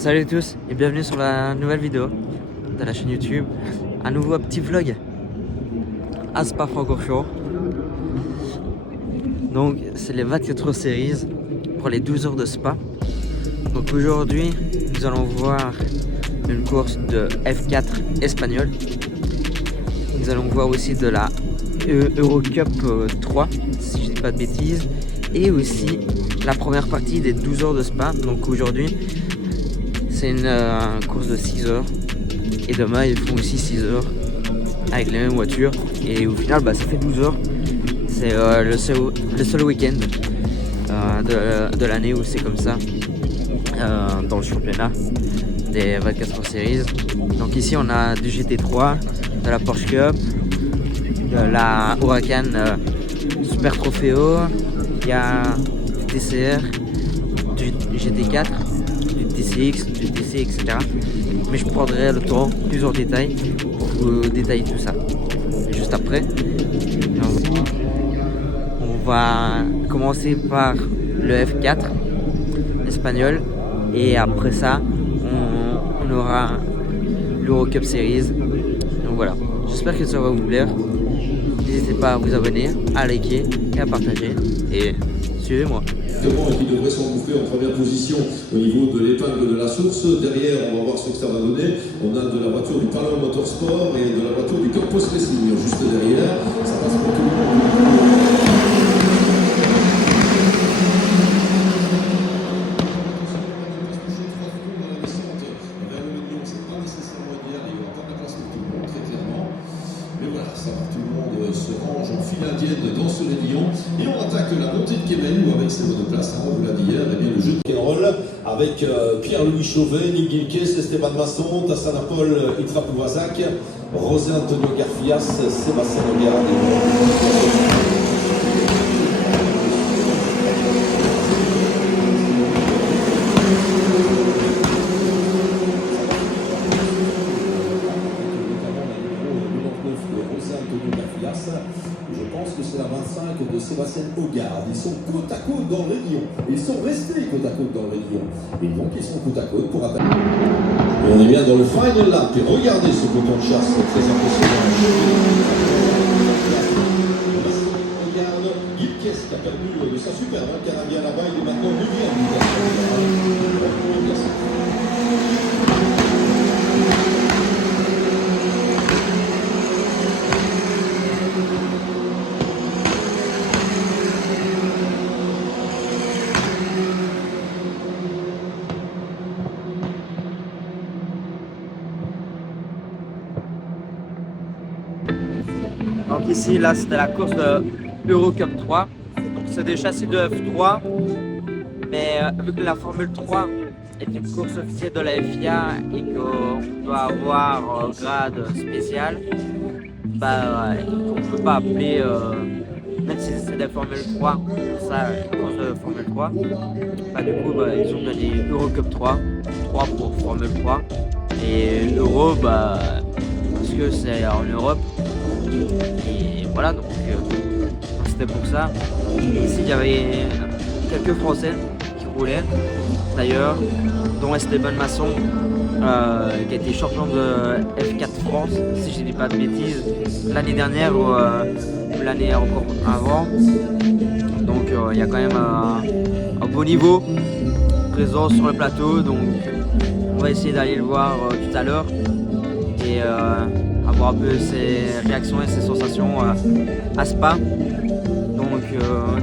Salut à tous et bienvenue sur la nouvelle vidéo de la chaîne YouTube. Un nouveau petit vlog à Spa-Francorchamps. Donc c'est les 24 heures series pour les 12 heures de Spa. Donc aujourd'hui nous allons voir une course de F4 espagnol. Nous allons voir aussi de la Eurocup 3 si je dis pas de bêtises. Et aussi la première partie des 12 heures de Spa. Donc aujourd'hui c'est une course de 6 heures et demain ils font aussi 6 heures avec les mêmes voitures et au final ça fait 12 heures. C'est le seul week-end de l'année où c'est comme ça dans le championnat des 24 heures series. Donc ici on a du GT3, de la Porsche Cup, de la Huracan Super Trofeo, il y a du TCR, du GT4, du TCX, du TC, etc. Mais je prendrai le temps plus en détail pour vous détailler tout ça. Et juste après, on va commencer par le F4 espagnol et après ça, on aura l'Eurocup Series. Donc voilà, j'espère que ça va vous plaire. N'hésitez pas à vous abonner, à liker et à partager. Et suivez-moi. Qui devrait s'engouffrer en première position au niveau de l'épingle de la source. Derrière, on va voir ce que ça va donner. On a de la voiture du Palais Motorsport et de la voiture du Campos Racing juste derrière. Ça passe pour tout le monde. Se range en file indienne dans ce Léon et on attaque la montée de Kemel où avec ses monoplaces, on vous l'a dit hier, et bien le jeu de rock'n'roll avec Pierre-Louis Chauvet, Nick Gilkes, Esteban Masson, Tassana Paul, Itra Pouvazac, José Antonio Garfias, Sébastien Noguera. Je pense que c'est la 25 de Sébastien Hogard. Ils sont côte à côte dans le rayon. Ils sont restés côte à côte dans le rayon. Et donc ils sont côte à côte pour attaquer. Et on est bien dans le final lap. Et regardez ce peloton de chasse, c'est très impressionnant. Regarde, Gilkes qui a perdu de sa super carabine là-bas. Il est maintenant 9e. Donc ici, là, c'était la course de Eurocup 3. Donc c'est des châssis de F3. Mais vu que la Formule 3 est une course officielle de la FIA et qu'on doit avoir grade spécial, on ne peut pas appeler, même si c'est des Formule 3, ça, une course de Formule 3, du coup, ils ont donné Eurocup 3, 3 pour Formule 3. Et Euro, parce que c'est en Europe. Et voilà, donc c'était pour ça. Ici il y avait quelques Français qui roulaient d'ailleurs, dont Esteban Masson qui a été champion de F4 France, si je ne dis pas de bêtises, l'année dernière ou l'année encore avant. Donc il y a quand même un beau niveau présent sur le plateau, donc on va essayer d'aller le voir tout à l'heure et avoir un peu ses réactions et ses sensations à Spa.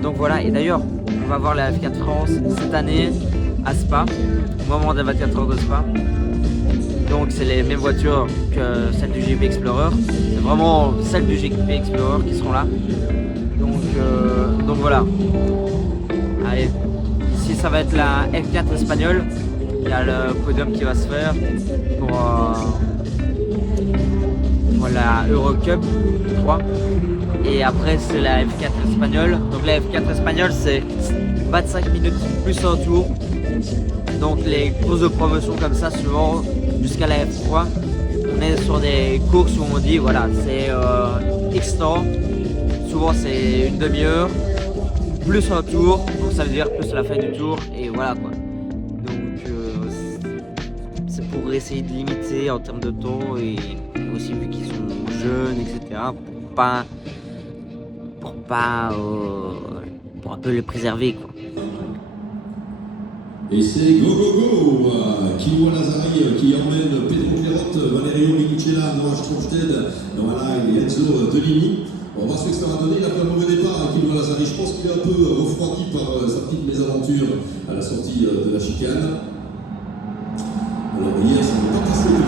Donc voilà, et d'ailleurs on va voir la F4 France cette année à Spa, au moment des 24 heures de Spa. Donc c'est les mêmes voitures que celles du GP Explorer, c'est vraiment celles du GP Explorer qui seront là. Donc voilà. Allez, ici ça va être la F4 espagnole, il y a le podium qui va se faire pour la Eurocup 3 et après c'est la F4 espagnole. Donc la F4 espagnole c'est 25 minutes plus un tour. Donc les courses de promotion comme ça souvent jusqu'à la F3 on est sur des courses où on dit voilà c'est X temps, souvent c'est une demi-heure plus un tour, donc ça veut dire plus la fin du tour et voilà quoi. Donc pour essayer de limiter en termes de temps et aussi vu qu'ils sont jeunes, etc. Pour un peu les préserver, quoi. Et c'est go go go Kilo Lazari qui emmène Pedro Clérotte, Valerio Minichella, Noah Stromsted, voilà, et Enzo Delini. On va se faire donner, il a fait un mauvais départ, Kilo Lazari. Je pense qu'il est un peu refroidi par sa petite mésaventure à la sortie de la chicane. Alors hier, ça n'est pas passé du tout.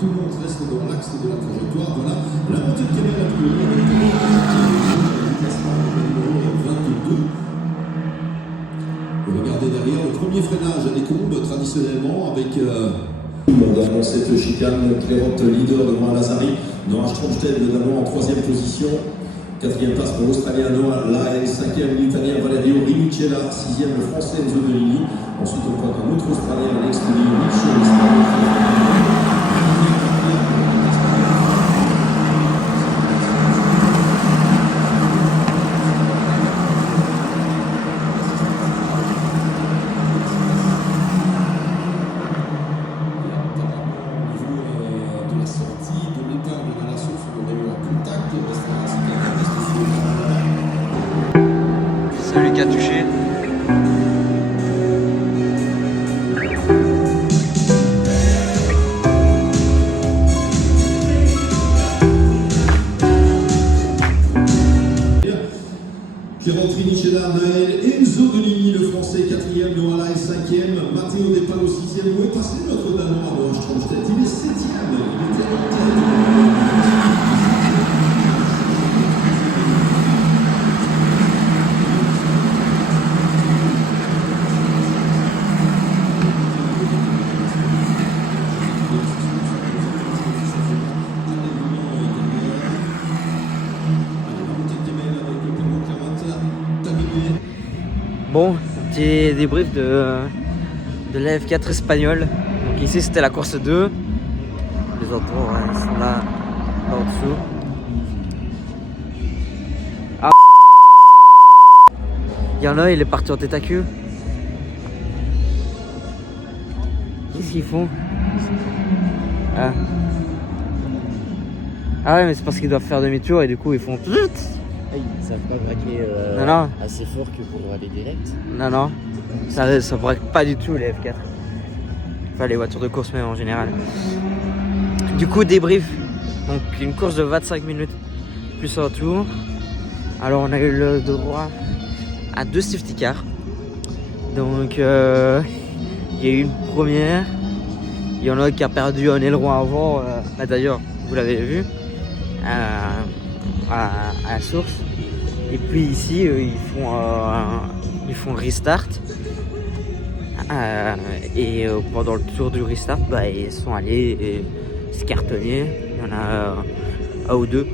Tout le monde reste dans l'axe de la trajectoire. Voilà, la montée de Kemel a pu venir avec le classement numéro 22. Et regardez derrière le premier freinage des combes traditionnellement avec dans cette chicane, Clérotte leader devant Lazari, Noah Stromsted notamment en 3e position. 4e place pour l'Australien Noah Laen, 5e l'Italien Valerio Rinucciella, 6e le Français Enzo Delini. Ensuite on voit qu'un autre Australien, Alex Delini, Celui qui a touché. Clérotte, Rinucciella, Naël, Enzo Delini, le français, 4e, Noah Laen, 5e, Matteo De Palo, 6e. Où est passé notre Danois, Noah Stromsted? Il est 7e, il était en tête. Bon, petit débrief de la F4 espagnole. Donc ici c'était la course 2. Les autres ils sont là en dessous. Ah, il y en a, il est parti en tête à queue. Qu'est-ce qu'ils font? Ah ouais, mais c'est parce qu'ils doivent faire demi-tour et du coup ils font. Ils savent pas braquer Non. assez fort que pour aller direct. Non, ça braque pas du tout les F4. Enfin les voitures de course même en général. Du coup débrief. Donc une course de 25 minutes plus un tour. Alors on a eu le droit à 2 safety cars. Donc il y a eu une première. Il y en a qui a perdu un aileron avant. D'ailleurs vous l'avez vu. À la source. Et puis ici ils font restart et pendant le tour du restart ils sont allés se cartonner. Il y en a un ou deux,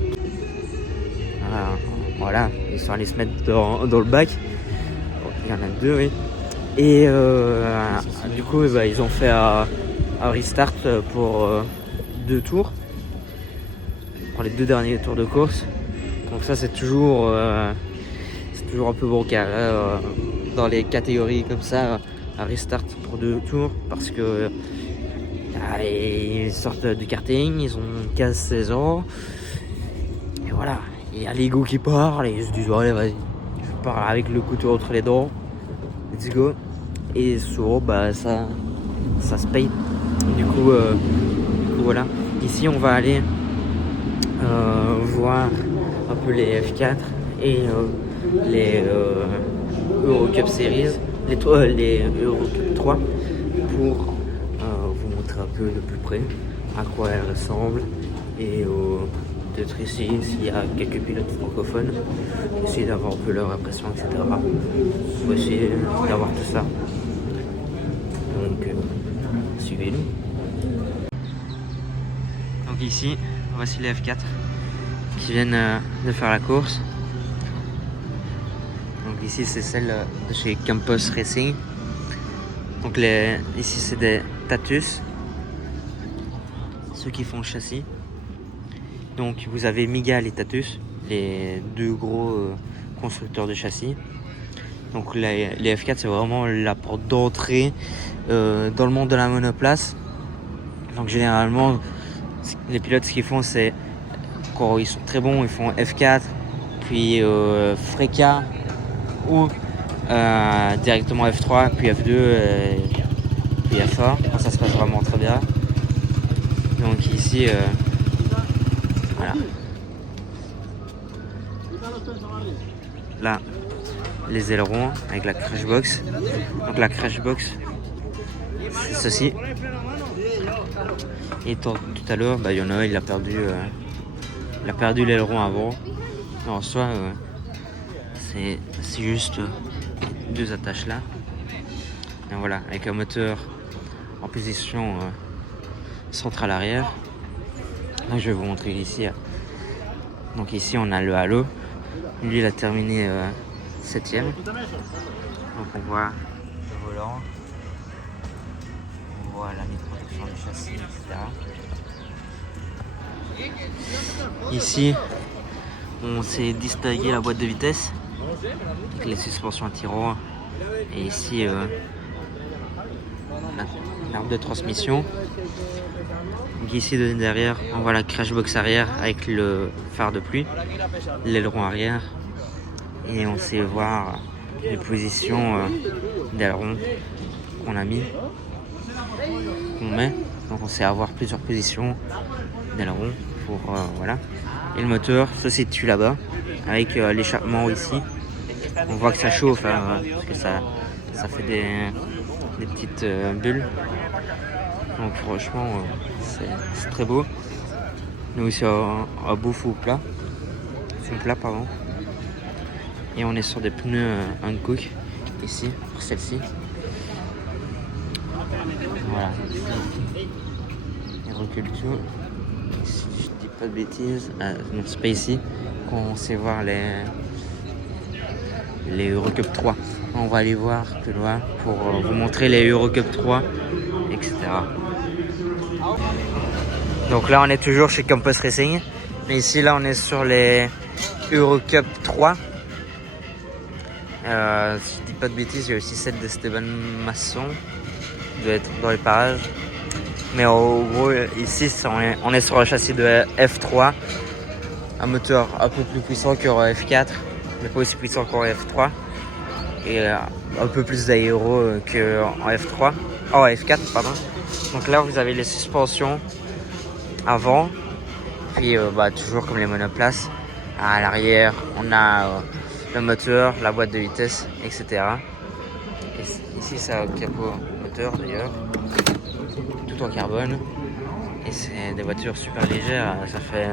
voilà, ils sont allés se mettre dans le bac. Il y en a 2, oui. Et du coup ils ont fait un restart pour 2 tours, pour les 2 derniers tours de course. Donc ça c'est toujours un peu bancal dans les catégories comme ça, un restart pour 2 tours parce que ils sortent du karting, ils ont 15-16 ans et voilà, il y a l'ego qui parle et ils se disent allez vas-y, je pars avec le couteau entre les dents, let's go. Et souvent ça se paye. Du coup voilà, ici on va aller voir un peu les F4 et les Eurocup Series, les Eurocup 3 pour vous montrer un peu de plus près à quoi elles ressemblent et peut-être ici s'il y a quelques pilotes francophones, essayer d'avoir un peu leur impression, etc. On va essayer d'avoir tout ça. Donc suivez-nous. Donc ici, voici les F4 qui viennent de faire la course. Donc ici c'est celle de chez Campos Racing. Donc ici c'est des Tatus, ceux qui font le châssis. Donc vous avez Migal et Tatus, les deux gros constructeurs de châssis. Donc les F4 c'est vraiment la porte d'entrée dans le monde de la monoplace. Donc généralement les pilotes ce qu'ils font c'est quand ils sont très bons ils font F4 puis Freca ou directement F3 puis F2 puis F1 quand ça se passe vraiment très bien. Donc ici voilà. Là les ailerons avec la crash box. Donc la crash box c'est ceci. Et tout à l'heure il y en a il a perdu l'aileron avant. En soi c'est juste deux attaches là. Et voilà, avec un moteur en position centrale arrière. Donc, je vais vous montrer ici. Donc ici on a le halo. Lui il a terminé 7ème. Donc on voit le volant. On voit la protection du châssis, etc. Ici on s'est distingué la boîte de vitesse avec les suspensions à tiroir. Et ici l'arbre de transmission. Donc ici derrière on voit la crash box arrière avec le phare de pluie, l'aileron arrière, et on sait voir les positions d'aileron qu'on a mis, qu'on met. Donc on sait avoir plusieurs positions d'aileron pour voilà. Et le moteur se situe là-bas avec l'échappement ici. On voit que ça chauffe parce que ça fait des petites bulles. Donc franchement c'est très beau. Nous c'est un beau fond plat. Pardon. Et on est sur des pneus Hankook ici pour celle-ci. Voilà. Il recule tout. Si je dis pas de bêtises, non c'est pas ici qu'on sait voir les Eurocup 3. On va aller voir plus loin pour vous montrer les Eurocup 3, etc. Donc là on est toujours chez Campus Racing, mais ici là on est sur les Eurocup 3. Si je dis pas de bêtises, il y a aussi celle d'Esteban Masson, il doit être dans les parages. Mais en gros ici on est sur un châssis de F3, un moteur un peu plus puissant qu'en F4, mais pas aussi puissant qu'en F3, et un peu plus d'aéro qu'en F3, en F4 pardon. Donc là vous avez les suspensions avant, puis toujours comme les monoplaces, à l'arrière on a le moteur, la boîte de vitesse, etc. Et ici c'est un capot moteur d'ailleurs, tout en carbone, et c'est des voitures super légères, ça fait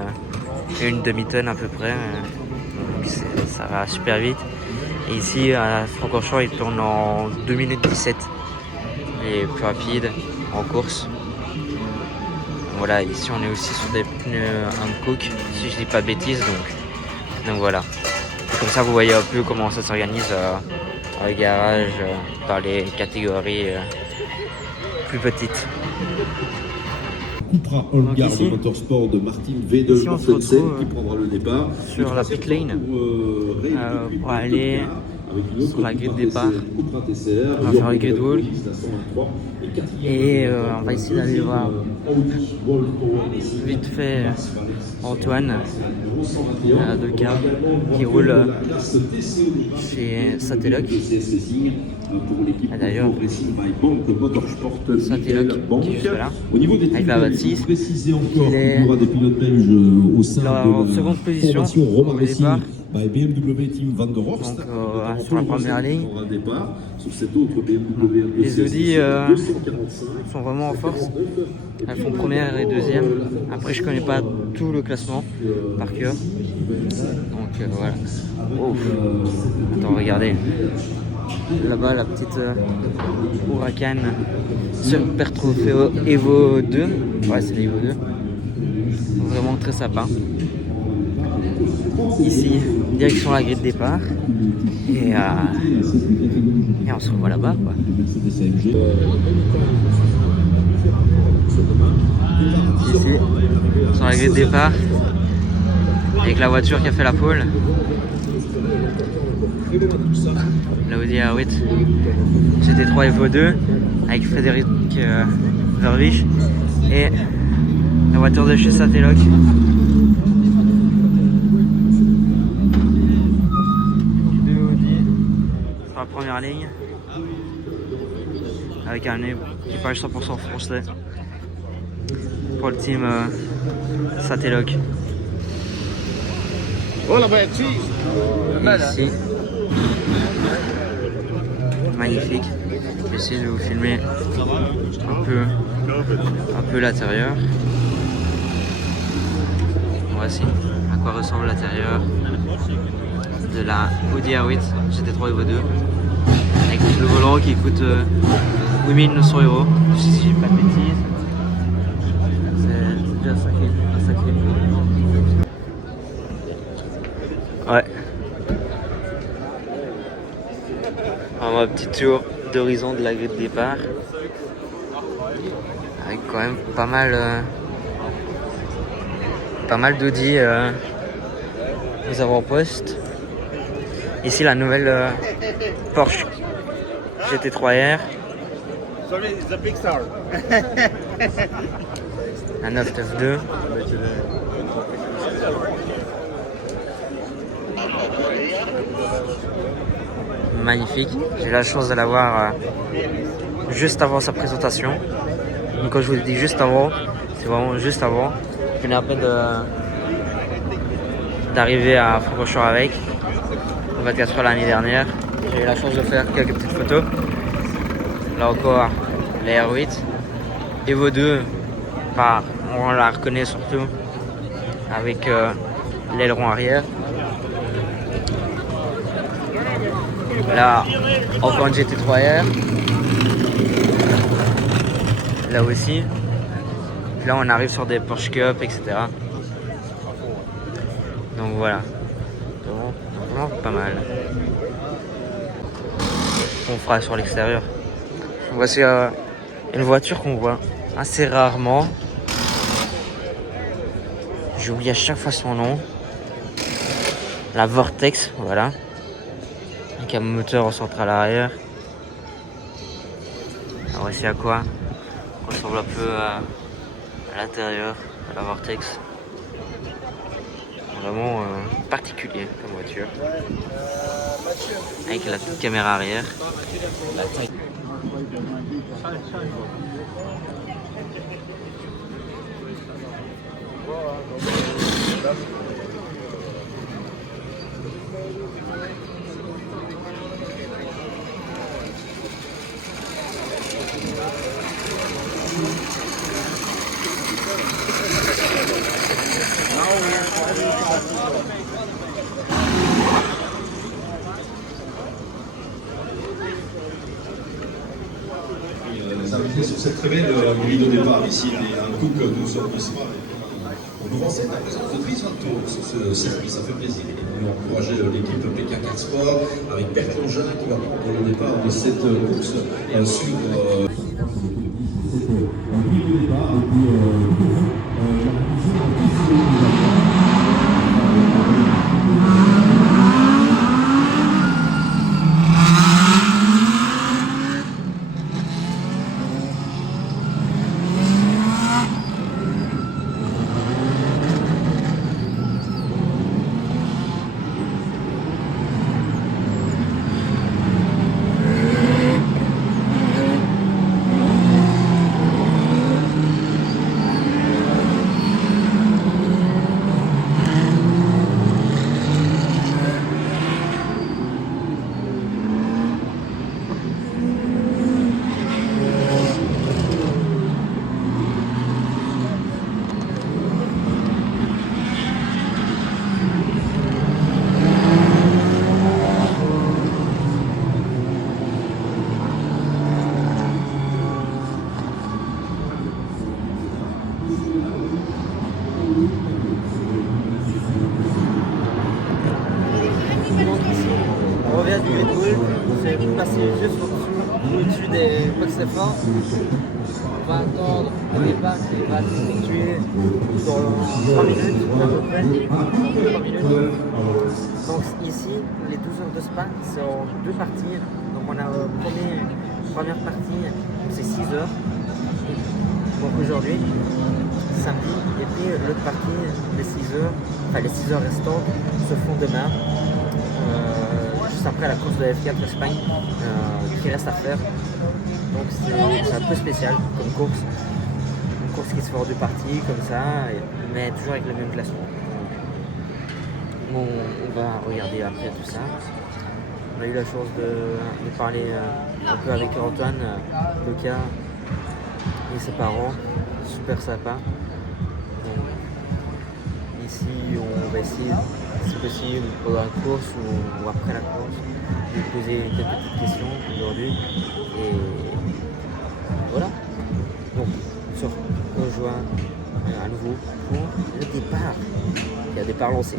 une demi-tonne à peu près, donc ça va super vite. Et ici à Francorchamps il tourne en 2 minutes 17, il est plus rapide en course. Voilà, ici on est aussi sur des pneus Hankook, si je dis pas de bêtises, donc voilà. Et comme ça vous voyez un peu comment ça s'organise dans les garages, dans les catégories plus petites. Cupra Olgar de Motorsport de Martin V2 Mortensen qui prendra le départ sur la pit lane pour aller sur la grille de départ. On va faire le grid wall et on va essayer d'aller voir vite fait Antoine Delca qui roule chez Satelloc. D'ailleurs Satelloc qui est juste là avec la 26, il est en seconde position au départ. BMW Team Van der Horst, donc sur la première ligne. Les Audi sont vraiment en force. Elles font première et deuxième. Après je connais pas tout le classement par cœur. Donc voilà. Oh. Attends, regardez. Là-bas la petite Huracan Super Trofeo Evo 2. Ouais c'est l'Evo 2. Vraiment très sympa. Ici, direction la grille de départ. Et on se revoit là-bas, quoi. Ici, sur la grille de départ, avec la voiture qui a fait la pole. La Audi R8 GT3 Evo 2 avec Frédéric Verwich et la voiture de chez Satelloc. Deux Audi sur la première ligne avec un équipage 100% français pour le team Satelloc. Ici, magnifique. J'essaie de vous filmer un peu l'intérieur. Voici à quoi ressemble l'intérieur de la Audi R8 GT3 Evo 2 avec le volant qui coûte 8900 €, si je dis pas de bêtises. C'est déjà un sacré prix. Ouais. Alors, un petit tour d'horizon de la grille de départ. Avec quand même pas mal d'Audi aux avant-postes. Ici la nouvelle Porsche GT3 R. La 992. Magnifique. J'ai la chance de l'avoir juste avant sa présentation. Donc quand je vous dis juste avant, c'est vraiment juste avant. Je venais à peine d'arriver à Francorchamps avec, le 24 heures l'année dernière. J'ai eu la chance de faire quelques petites photos. Là encore, la R8. Evo 2, on la reconnaît surtout avec l'aileron arrière. Là, encore une GT3 R. Là aussi. Là, on arrive sur des Porsche Cup, etc. Donc voilà. Vraiment pas mal. On fera sur l'extérieur. Voici une voiture qu'on voit assez rarement. J'oublie à chaque fois son nom. La Vortex, voilà. Avec un moteur en centrale arrière. Alors voici à quoi ressemble un peu à l'intérieur de la Vortex. Vraiment particulier comme voiture. Avec la petite caméra arrière. La taille. Sur cette très belle grille de départ ici, un coup que nous sommes ce soir. On nous renseigne la présence de Dries Vanthoor sur ce circuit, ça fait plaisir. Et nous encourager l'équipe PK 4 Sport avec Bertrand Jean qui va prendre le départ de cette course sur grille de départ. issu des box d'effort. On va attendre le départ qui va s'effectuer dans 3 minutes à peu près. 3 minutes. Donc ici, les 12 heures de spa, c'est en 2 parties. Donc on a première partie, c'est 6 heures. Donc aujourd'hui, samedi, et puis l'autre partie, les 6 heures, enfin les 6 heures restantes, se font demain. Juste après la course de F4 Espagne qui reste à faire. Donc c'est un peu spécial comme course. Une course qui se fait en 2 parties comme ça, mais toujours avec le même classement. Bon, on va regarder après tout ça. On a eu la chance de parler un peu avec Antoine, Lucas et ses parents. Super sympa. Donc, ici, on va essayer, si possible, pendant la course ou après la course, de poser quelques petites questions aujourd'hui. Et voilà. Donc, on se rejoint à nouveau pour le départ. Il y a des départ lancé.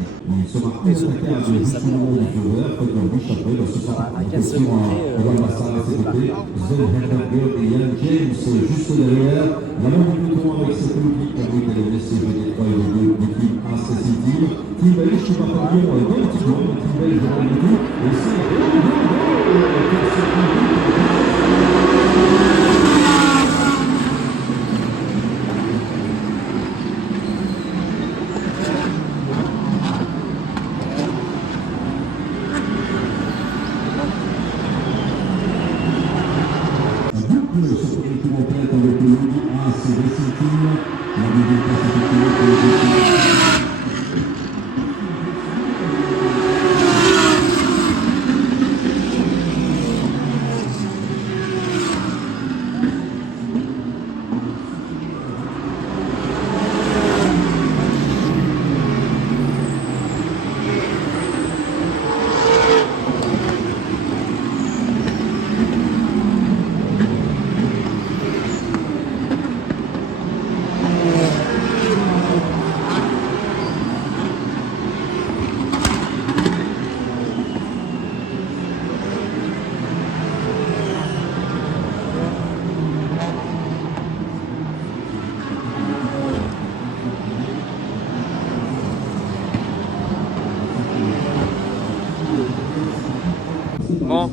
Bon,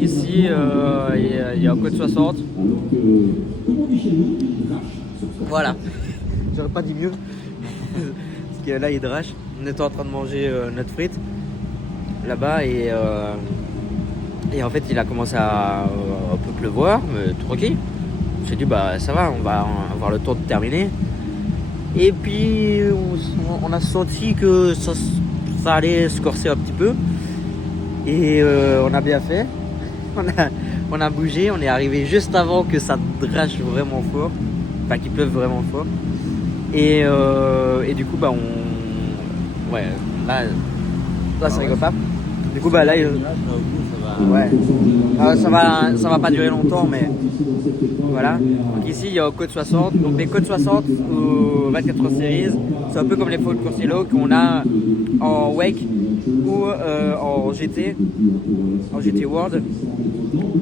ici il y a un code 60. Voilà, j'aurais pas dit mieux. Parce que là il drache. On était en train de manger notre frite là-bas et en fait il a commencé à un peu pleuvoir, mais tranquille. J'ai dit bah ça va, on va avoir le temps de terminer. Et puis on a senti que ça allait se corser un petit peu. Et on a bien fait. On a bougé, on est arrivé juste avant que ça drache vraiment fort. Enfin qu'il pleuve vraiment fort. Et du coup bah ouais, là ça rigole pas. Du coup bah là ouais. Ça va pas durer longtemps, mais voilà. Donc ici il y a un code 60. Donc les codes 60 au 24 Heures Series, c'est un peu comme les Ford Cursillo qu'on a en Wake ou en GT World.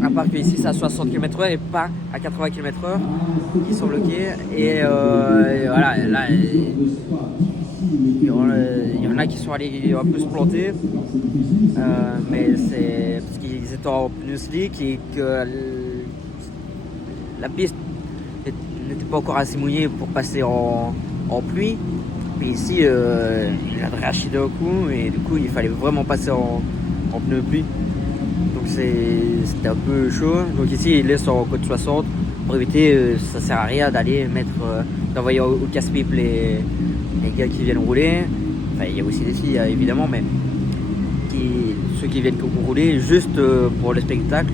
À part que ici c'est à 60 km/h et pas à 80 km/h qui sont bloqués. Et voilà, là il y en a qui sont allés un peu se planter, mais c'est parce qu'ils étaient en pneus slick et que la piste n'était pas encore assez mouillée pour passer en pluie. Mais ici il a draché d'un coup et du coup il fallait vraiment passer en pneus pluie. Donc c'était un peu chaud. Donc ici il laisse en code 60 pour éviter, ça sert à rien d'aller mettre, d'envoyer au casse-pipe les gars qui viennent rouler. Enfin il y a aussi des filles évidemment, mais ceux qui viennent rouler juste pour le spectacle,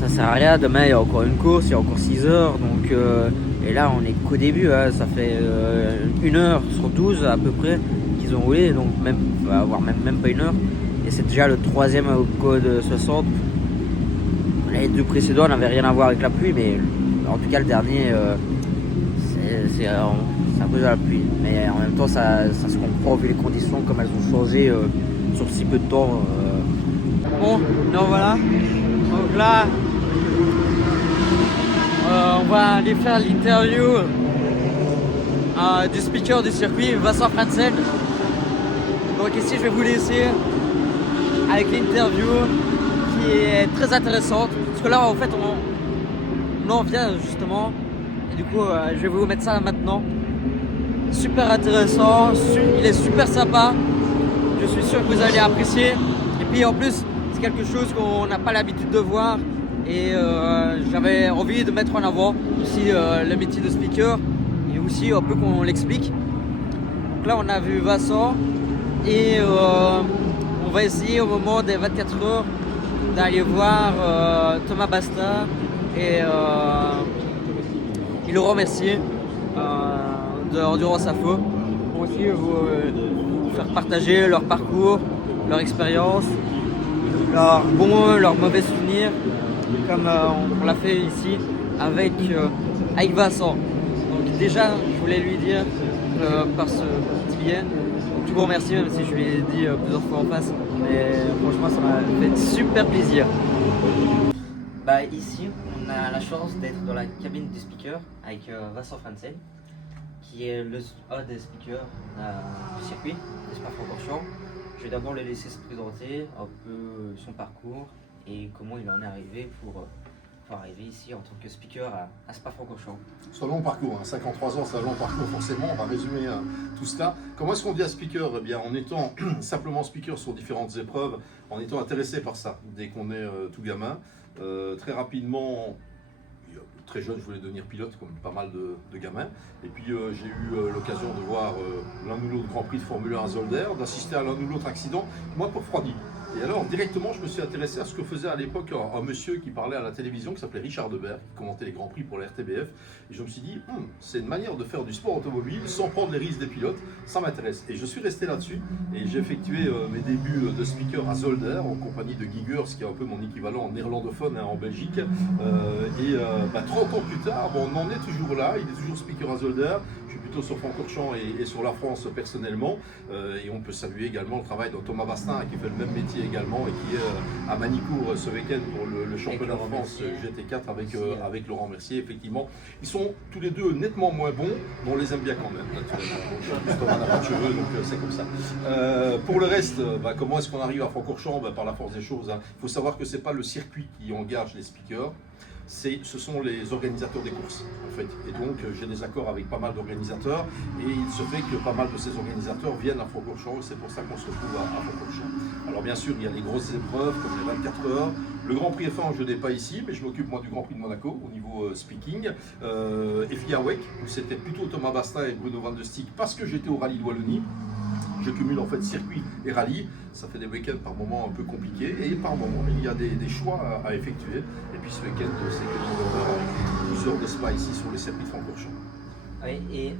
ça sert à rien. Demain il y a encore une course, il y a encore 6 heures. Donc et là on est qu'au début, hein. Ça fait 1 heure sur 12 à peu près qu'ils ont roulé, donc voire même pas 1 heure. Et c'est déjà le 3e au code 60. Les 2 précédents n'avaient rien à voir avec la pluie, mais en tout cas le dernier c'est à cause de la pluie. Mais en même temps ça se comprend vu les conditions comme elles ont changé sur si peu de temps. Bon, non voilà. Donc là aller faire l'interview du speaker du circuit, Vincent Franzen. Donc ici je vais vous laisser avec l'interview qui est très intéressante. Parce que là en fait on en vient justement. Et du coup je vais vous mettre ça maintenant. Super intéressant, il est super sympa. Je suis sûr que vous allez apprécier. Et puis en plus c'est quelque chose qu'on n'a pas l'habitude de voir. Et j'avais envie de mettre en avant aussi le métier de speaker et aussi un peu qu'on l'explique. Donc là on a vu Vincent et on va essayer au moment des 24 heures d'aller voir Thomas Basta et le remercier de Endurance Info pour aussi vous faire partager leur parcours, leur expérience, leurs bons, leurs mauvais souvenirs, comme on l'a fait ici avec Vincent. Donc déjà, je voulais lui dire par ce petit billet, tout grand merci, même si je lui ai dit plusieurs fois en face, mais franchement ça m'a fait super plaisir. Bah ici, on a la chance d'être dans la cabine du speaker avec Vincent Franzen, qui est un des speakers du circuit de Spa-Francorchamps. Je vais d'abord le laisser se présenter un peu son parcours et comment il en est arrivé pour arriver ici en tant que speaker à Spa-Francorchamps. C'est un long parcours, 53 ans, c'est un long parcours forcément, on va résumer tout cela. Comment est-ce qu'on devient speaker? Eh bien, en étant simplement speaker sur différentes épreuves, en étant intéressé par ça, dès qu'on est tout gamin. Très rapidement, très jeune, je voulais devenir pilote, comme pas mal de gamins. Et puis j'ai eu l'occasion de voir l'un ou l'autre Grand Prix de Formule 1 à Zolder, d'assister à l'un ou l'autre accident, moi pour refroidi. Et alors directement, je me suis intéressé à ce que faisait à l'époque un monsieur qui parlait à la télévision, qui s'appelait Richard Debert, qui commentait les Grands Prix pour la RTBF. Et je me suis dit, c'est une manière de faire du sport automobile sans prendre les risques des pilotes, ça m'intéresse. Et je suis resté là-dessus, et j'ai effectué mes débuts de speaker à Zolder, en compagnie de Giegers, qui est un peu mon équivalent en néerlandophone en Belgique. 30 ans plus tard, on en est toujours là, il est toujours speaker à Zolder. Je suis plutôt sur Francorchamps et sur la France personnellement. Et on peut saluer également le travail de Thomas Bastin, qui fait le même métier également et qui est à Manicourt ce week-end pour le championnat de France GT4 avec Laurent Mercier. Effectivement, ils sont tous les deux nettement moins bons, mais on les aime bien quand même. Thomas n'a pas de cheveux, donc c'est comme ça. Pour le reste, comment est-ce qu'on arrive à Francorchamps? Par la force des choses. Il faut savoir que ce n'est pas le circuit qui engage les speakers. Ce sont les organisateurs des courses en fait. Et donc j'ai des accords avec pas mal d'organisateurs et il se fait que pas mal de ces organisateurs viennent à Francorchamps et c'est pour ça qu'on se retrouve à Francorchamps. Alors bien sûr il y a les grosses épreuves comme les 24 heures. Le Grand Prix F1 je n'ai pas ici mais je m'occupe moi du Grand Prix de Monaco au niveau speaking. FIA WEC où c'était plutôt Thomas Bastin et Bruno Van de Stick parce que j'étais au rallye de Wallonie. Je cumule en fait circuit et rallye, ça fait des week-ends par moments un peu compliqués et par moments il y a des choix à effectuer. Et puis ce week-end c'est que avec 12 heures de spa ici sur les circuits de Francorchamps. Oui, et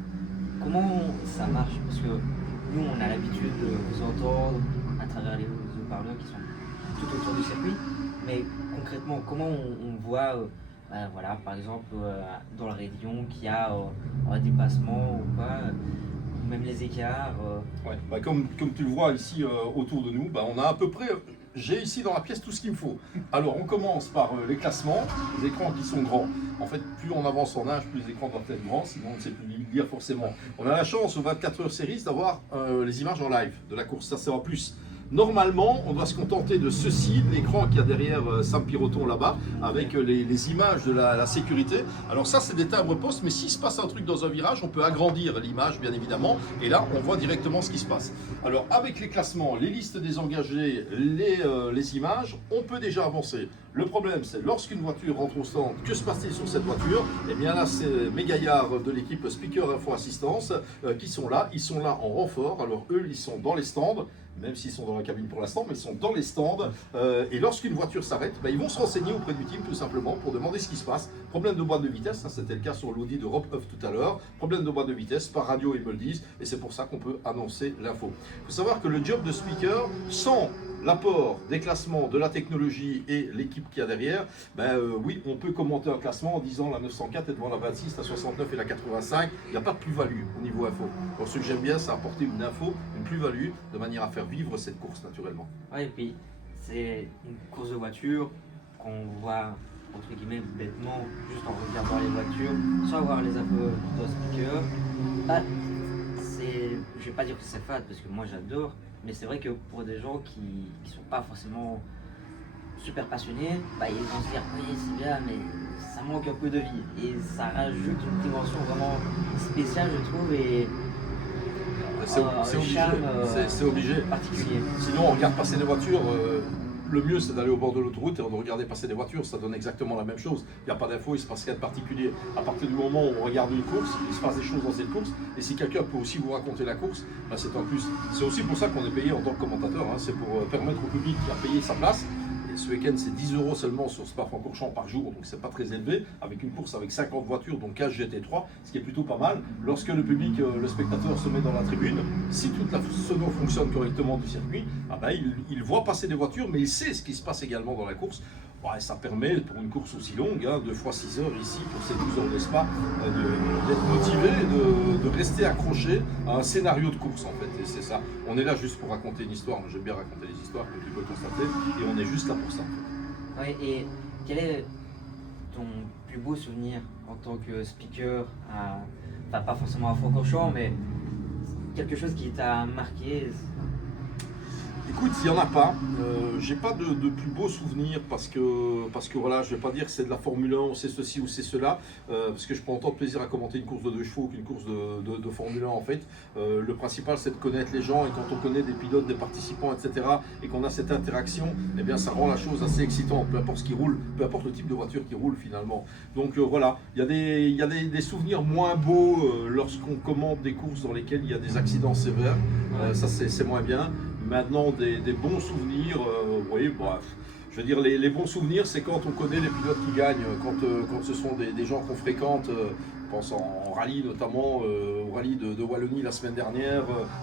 comment ça marche? Parce que nous on a l'habitude de vous entendre à travers les haut-parleurs qui sont tout autour du circuit, mais concrètement comment on voit voilà, par exemple dans le rayon qu'il y a un dépassement ou pas, même les écarts. Ouais, comme tu le vois ici autour de nous, on a à peu près, j'ai ici dans la pièce tout ce qu'il me faut. Alors on commence par les classements, les écrans qui sont grands. En fait, plus on avance en âge, plus les écrans doivent être grands, sinon on ne sait plus lire forcément. On a la chance aux 24 heures séries d'avoir les images en live de la course, ça c'est en plus. Normalement, on doit se contenter de ceci, l'écran qu'il y a derrière Sam Piroton là-bas, avec les images de la sécurité. Alors ça, c'est des timbres postes, mais s'il se passe un truc dans un virage, on peut agrandir l'image, bien évidemment, et là, on voit directement ce qui se passe. Alors, avec les classements, les listes des engagés, les images, on peut déjà avancer. Le problème, c'est lorsqu'une voiture rentre au stand, que se passe-t-il sur cette voiture? Eh bien là, c'est mes gaillards de l'équipe Speaker Info Assistance qui sont là. Ils sont là en renfort. Alors eux, ils sont dans les stands, même s'ils sont dans la cabine pour l'instant, mais ils sont dans les stands. Et lorsqu'une voiture s'arrête, ils vont se renseigner auprès du team tout simplement pour demander ce qui se passe. Problème de boîte de vitesse, ça c'était le cas sur l'Audi de Rob Huff tout à l'heure. Problème de boîte de vitesse, par radio ils me le disent, et c'est pour ça qu'on peut annoncer l'info. Il faut savoir que le job de speaker, sans l'apport des classements, de la technologie et l'équipe qu'il y a derrière, oui, on peut commenter un classement en disant la 904 est devant la 26, la 69 et la 85. Il n'y a pas de plus-value au niveau info. Alors ce que j'aime bien, c'est apporter une info, une plus-value, de manière à faire vivre cette course naturellement. Ouais, et puis c'est une course de voiture qu'on voit entre guillemets, bêtement, juste en regardant les voitures, sans avoir les infos de speaker, bah, je vais pas dire que c'est fade parce que moi j'adore, mais c'est vrai que pour des gens qui sont pas forcément super passionnés, bah, ils vont se dire oui c'est bien mais ça manque un peu de vie et ça rajoute une dimension vraiment spéciale je trouve et C'est un obligé. charme C'est obligé. particulier. Sinon, on regarde passer des voitures. Le mieux, c'est d'aller au bord de l'autoroute et de regarder passer des voitures. Ça donne exactement la même chose. Il n'y a pas d'info, il se passe rien de particulier. À partir du moment où on regarde une course, il se passe des choses dans cette course. Et si quelqu'un peut aussi vous raconter la course, bah, c'est un plus. C'est aussi pour ça qu'on est payé en tant que commentateur. Hein. C'est pour permettre au public qui a payé sa place. Et ce week-end, c'est 10 € seulement sur Spa-Francorchamps par jour, donc c'est pas très élevé, avec une course avec 50 voitures, donc 15 GT3, ce qui est plutôt pas mal. Lorsque le public, le spectateur se met dans la tribune, si toute la sono fonctionne correctement du circuit, ah ben, il voit passer des voitures, mais il sait ce qui se passe également dans la course. Ouais, ça permet, pour une course aussi longue, hein, 2 fois 6 heures ici, pour ces 12 heures de Spa, d'être motivé, de rester accroché à un scénario de course en fait. Et c'est ça. On est là juste pour raconter une histoire. Moi j'aime bien raconter des histoires, comme tu peux le constater, et on est juste là pour ça en fait. Ouais, et quel est ton plus beau souvenir en tant que speaker, enfin pas forcément à Francorchamps, mais quelque chose qui t'a marqué? Écoute, il n'y en a pas. J'ai pas de plus beaux souvenirs parce que voilà, je vais pas dire que c'est de la Formule 1, c'est ceci ou c'est cela, parce que je prends autant de plaisir à commenter une course de 2 chevaux qu'une course de Formule 1 en fait. Le principal c'est de connaître les gens et quand on connaît des pilotes, des participants, etc. et qu'on a cette interaction, eh bien ça rend la chose assez excitante, peu importe ce qui roule, peu importe le type de voiture qui roule finalement. Donc voilà, il y a des souvenirs moins beaux lorsqu'on commente des courses dans lesquelles il y a des accidents sévères, ça c'est moins bien. Maintenant, des bons souvenirs, oui, bref. Je veux dire, les bons souvenirs, c'est quand on connaît les pilotes qui gagnent, quand ce sont des gens qu'on fréquente. Je pense en rallye notamment, au rallye de Wallonie la semaine dernière.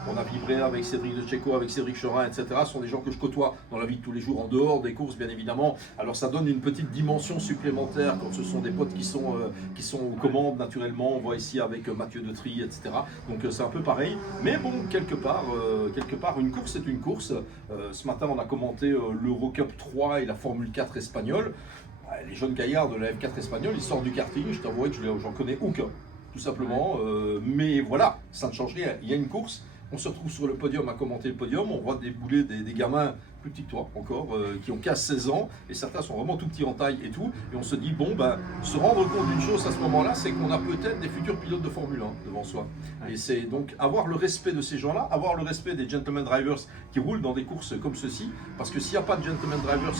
On a vibré avec Cédric de Checo, avec Cédric Chorin, etc. Ce sont des gens que je côtoie dans la vie de tous les jours, en dehors des courses, bien évidemment. Alors ça donne une petite dimension supplémentaire quand ce sont des potes qui sont aux commandes, naturellement. On voit ici avec Mathieu Detry, etc. Donc c'est un peu pareil. Mais bon, quelque part, une course est une course. Ce matin, on a commenté l'Eurocup 3 et la Formule 4 espagnole. Les jeunes gaillards de la F4 espagnole, ils sortent du karting, je t'avouerai que j'en connais aucun, tout simplement. Mais voilà, ça ne change rien. Il y a une course, on se retrouve sur le podium à commenter le podium, on voit débouler des gamins plus petits que toi encore, qui ont 15-16 ans, et certains sont vraiment tout petits en taille et tout, et on se dit, bon, ben, se rendre compte d'une chose à ce moment-là, c'est qu'on a peut-être des futurs pilotes de Formule 1 devant soi. Et c'est donc avoir le respect de ces gens-là, avoir le respect des gentleman drivers qui roulent dans des courses comme ceci, parce que s'il n'y a pas de gentleman drivers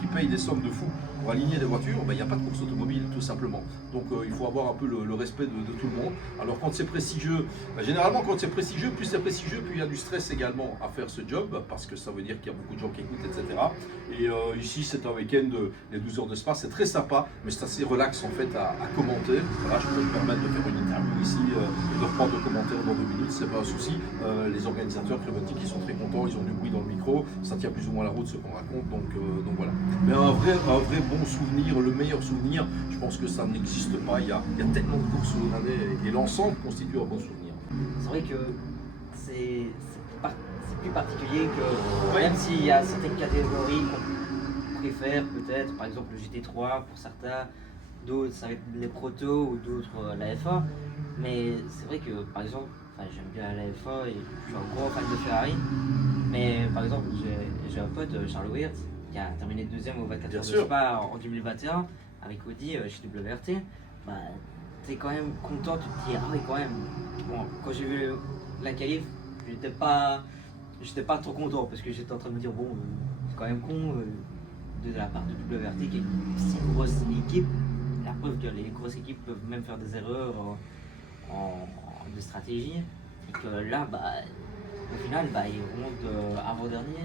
qui payent des sommes de fous pour aligner des voitures, ben, il n'y a pas de course automobile, tout simplement. Donc il faut avoir un peu le respect de tout le monde. Alors quand c'est prestigieux, ben, généralement quand c'est prestigieux, plus il y a du stress également à faire ce job, parce que ça veut dire qu'il y a beaucoup de gens qui écoutent, etc. Et ici c'est un week-end, les 12 heures de Spa, c'est très sympa, mais c'est assez relax en fait à commenter. Voilà, je peux me permettre de faire une interview ici, de reprendre le commentaire dans 2 minutes, c'est pas un souci. Les organisateurs Creventic, ils sont très contents, ils ont du bruit dans le micro, ça tient plus ou moins la route ce qu'on raconte, donc voilà. Mais un vrai bon souvenir, le meilleur souvenir, je pense que ça n'existe pas, il y a tellement de courses sur une année et l'ensemble constitue un bon souvenir. C'est vrai que c'est plus particulier que même s'il y a certaines catégories qu'on préfère peut-être, par exemple le GT3 pour certains, d'autres ça va être les protos ou d'autres la F1, mais c'est vrai que par exemple, j'aime bien la F1 et je suis un gros fan de Ferrari, mais par exemple j'ai un pote, Charles Weird, qui a terminé 2e au 24 heures de Spa en 2021 avec Audi chez WRT. Bah, t'es quand même content, tu te dis ah oui quand même. Bon, quand j'ai vu la qualif, j'étais pas trop content parce que j'étais en train de me dire bon c'est quand même con de la part de WRT qui est une si grosse équipe. La preuve que les grosses équipes peuvent même faire des erreurs de stratégie et que là au final ils remontent avant-dernier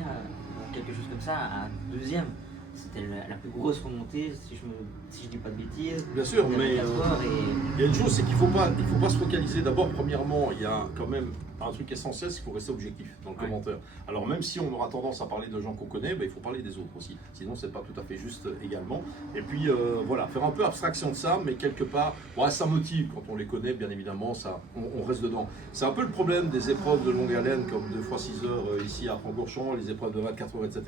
ou quelque chose comme ça à 2e. C'était la plus grosse remontée, si je dis pas de bêtises. Bien sûr, mais il y a une chose, c'est qu'il faut pas se focaliser. D'abord, premièrement, il y a quand même un truc essentiel, c'est qu'il faut rester objectif dans le commentaire. Alors même si on aura tendance à parler de gens qu'on connaît, il faut parler des autres aussi. Sinon, c'est pas tout à fait juste également. Et puis voilà, faire un peu abstraction de ça, mais quelque part, ça motive quand on les connaît, bien évidemment, ça, on reste dedans. C'est un peu le problème des épreuves de longue haleine, comme 2 fois 6 heures ici à Francorchamps, les épreuves de 24 heures, etc.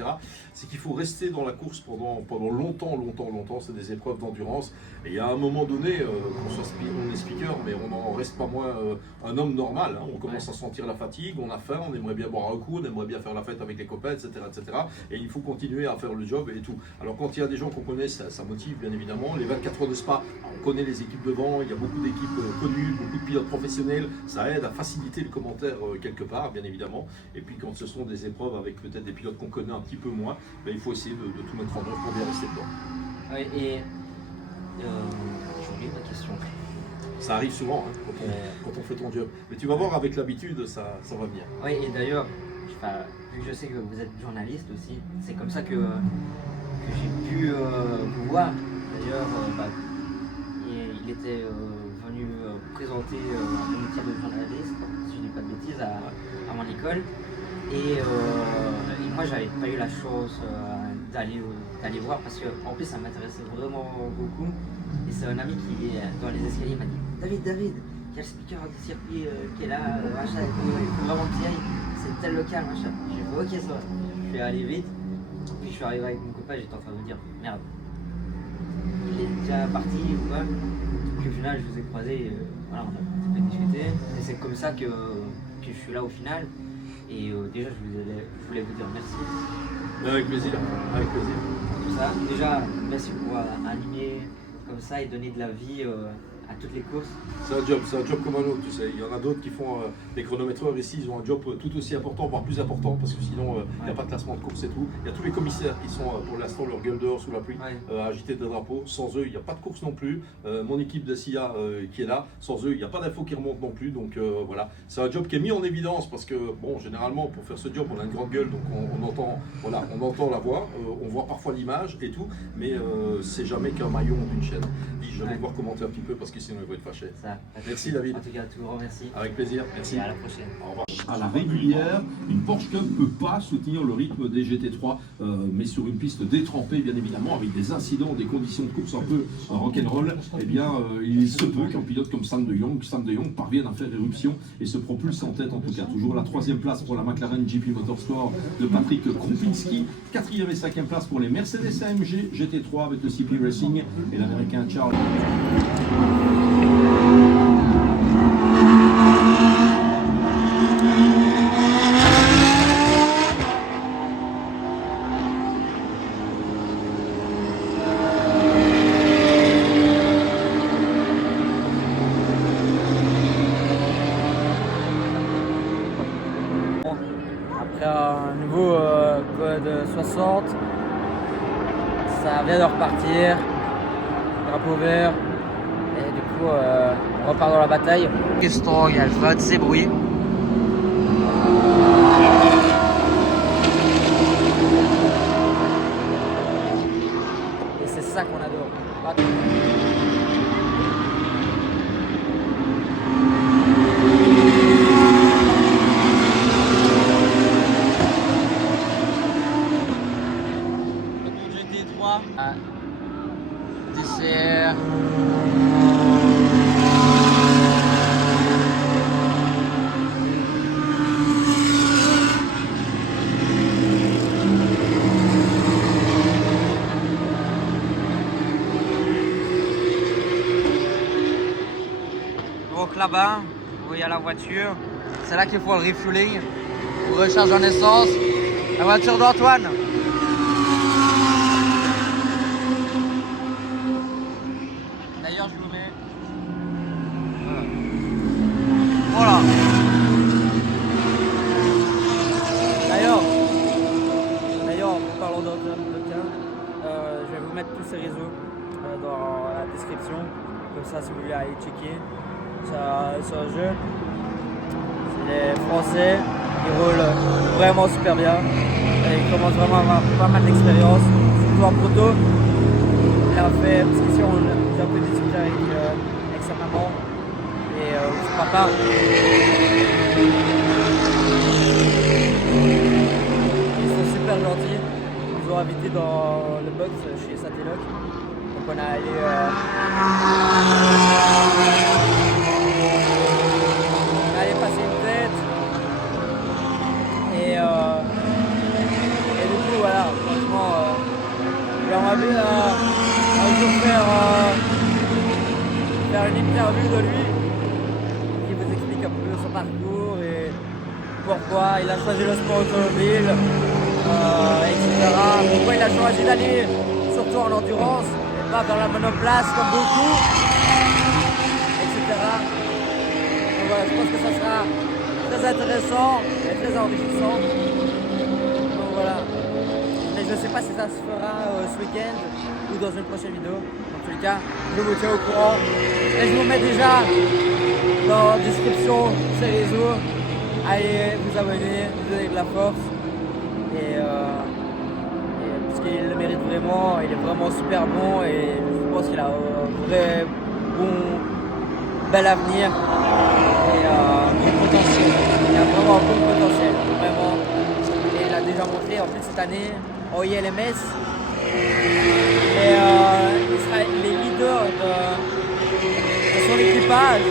C'est qu'il faut rester dans la course course pendant longtemps. C'est des épreuves d'endurance. Et il y a un moment donné, on est speaker, mais on n'en reste pas moins un homme normal. Hein. On commence à sentir la fatigue, on a faim, on aimerait bien boire un coup, on aimerait bien faire la fête avec les copains, etc., etc. Et il faut continuer à faire le job et tout. Alors quand il y a des gens qu'on connaît, ça motive bien évidemment. Les 24 heures de Spa, on connaît les équipes devant, il y a beaucoup d'équipes connues, beaucoup de pilotes professionnels. Ça aide à faciliter le commentaire quelque part, bien évidemment. Et puis quand ce sont des épreuves avec peut-être des pilotes qu'on connaît un petit peu moins, ben, il faut essayer de tout mettre en œuvre pour bien rester dedans. Oui, et j'ai oublié ma question. Ça arrive souvent hein, quand on fait ton job. Mais tu vas voir, avec l'habitude, ça va venir. Oui, et d'ailleurs, vu que je sais que vous êtes journaliste aussi, c'est comme ça que j'ai pu vous voir. D'ailleurs, il était venu présenter le métier de journaliste, si je ne dis pas de bêtises, à mon école. Et moi, j'avais pas eu la chance d'aller voir parce qu'en plus, ça m'intéressait vraiment beaucoup. Et c'est un ami qui est dans les escaliers, il m'a dit David, il y a le speaker du circuit qui est là, machin, il faut vraiment que tu y ailles, c'est tel local, machin. J'ai dit ok, ça va. Je suis allé vite, puis je suis arrivé avec mon copain, j'étais en train de me dire merde, il est déjà parti ou quoi. Puis au final, je vous ai croisé, voilà, on a un petit peu discuté, et c'est comme ça que je suis là au final. Et déjà, je voulais vous dire merci. Avec plaisir, avec plaisir. Tout ça. Déjà, merci pour animer comme ça et donner de la vie à toutes les courses. C'est un job comme un autre, tu sais. Il y en a d'autres qui font des chronométreurs ici, ils ont un job tout aussi important, voire plus important, parce que sinon il n'y a pas de classement de course et tout. Il y a tous les commissaires qui sont pour l'instant leur gueule dehors sous la pluie à agiter des drapeaux. Sans eux, il n'y a pas de course non plus. Mon équipe de SIA qui est là, sans eux, il n'y a pas d'infos qui remontent non plus. Donc voilà, c'est un job qui est mis en évidence parce que, bon, généralement, pour faire ce job, on a une grande gueule, donc on entend la voix, on voit parfois l'image et tout, mais c'est jamais qu'un maillon d'une chaîne. Je vais devoir commenter un petit peu parce que sinon ils vont être fâchés. Merci David. En tout cas, tout grand merci. Avec plaisir, merci. Et à la prochaine. Au revoir. À la régulière, une Porsche Cup ne peut pas soutenir le rythme des GT3, mais sur une piste détrempée, bien évidemment, avec des incidents, des conditions de course un peu rock'n'roll, eh bien, il se peut qu'un pilote comme Sam de Jong parvienne à faire éruption et se propulse en tête, en tout cas. Toujours la 3e place pour la McLaren GP Motorsport de Patrick Krumpinski, 4e et 5e place pour les Mercedes AMG GT3 avec le CP Racing et l'américain Charles. Après un nouveau code 60, ça vient de repartir, drapeau vert, et du coup on repart dans la bataille. Strong, Alpha de ses bruits. Et c'est ça qu'on adore. Dessert. Donc là-bas, vous voyez la voiture, c'est là qu'il faut le refueling, pour recharge en essence. La voiture d'Antoine. D'ailleurs, je vous mets. Voilà. D'ailleurs, en parlant d'Antoine, je vais vous mettre tous ces réseaux dans la description. Comme ça, si vous voulez aller checker. C'est un jeu. C'est des Français. Ils roulent vraiment super bien. Et ils commencent vraiment à avoir pas mal d'expérience. Surtout en proto. Il a fait, parce qu'ici j'ai un peu discuté avec sa maman et son papa. Ils sont super gentils. Ils nous ont invités dans le box chez Satelloc. Donc on a allé passer une tête. Et du coup voilà, franchement interview de lui qui vous explique un peu son parcours et pourquoi il a choisi le sport automobile, etc. Pourquoi il a choisi d'aller surtout en endurance et pas dans la monoplace comme beaucoup, etc. Donc voilà, je pense que ça sera très intéressant et très enrichissant. Donc voilà. Mais je ne sais pas si ça se fera ce week-end ou dans une prochaine vidéo. En tous les cas, je vous tiens au courant. Et je vous mets déjà dans la description ces réseaux. Allez vous abonner, vous donner de la force. Et parce qu'il le mérite vraiment, il est vraiment super bon et je pense qu'il a un vrai bel avenir et bon potentiel. Il a vraiment un bon potentiel, vraiment. Et il a déjà montré en plus cette année en ILMS. Et il sera les leaders de son équipage.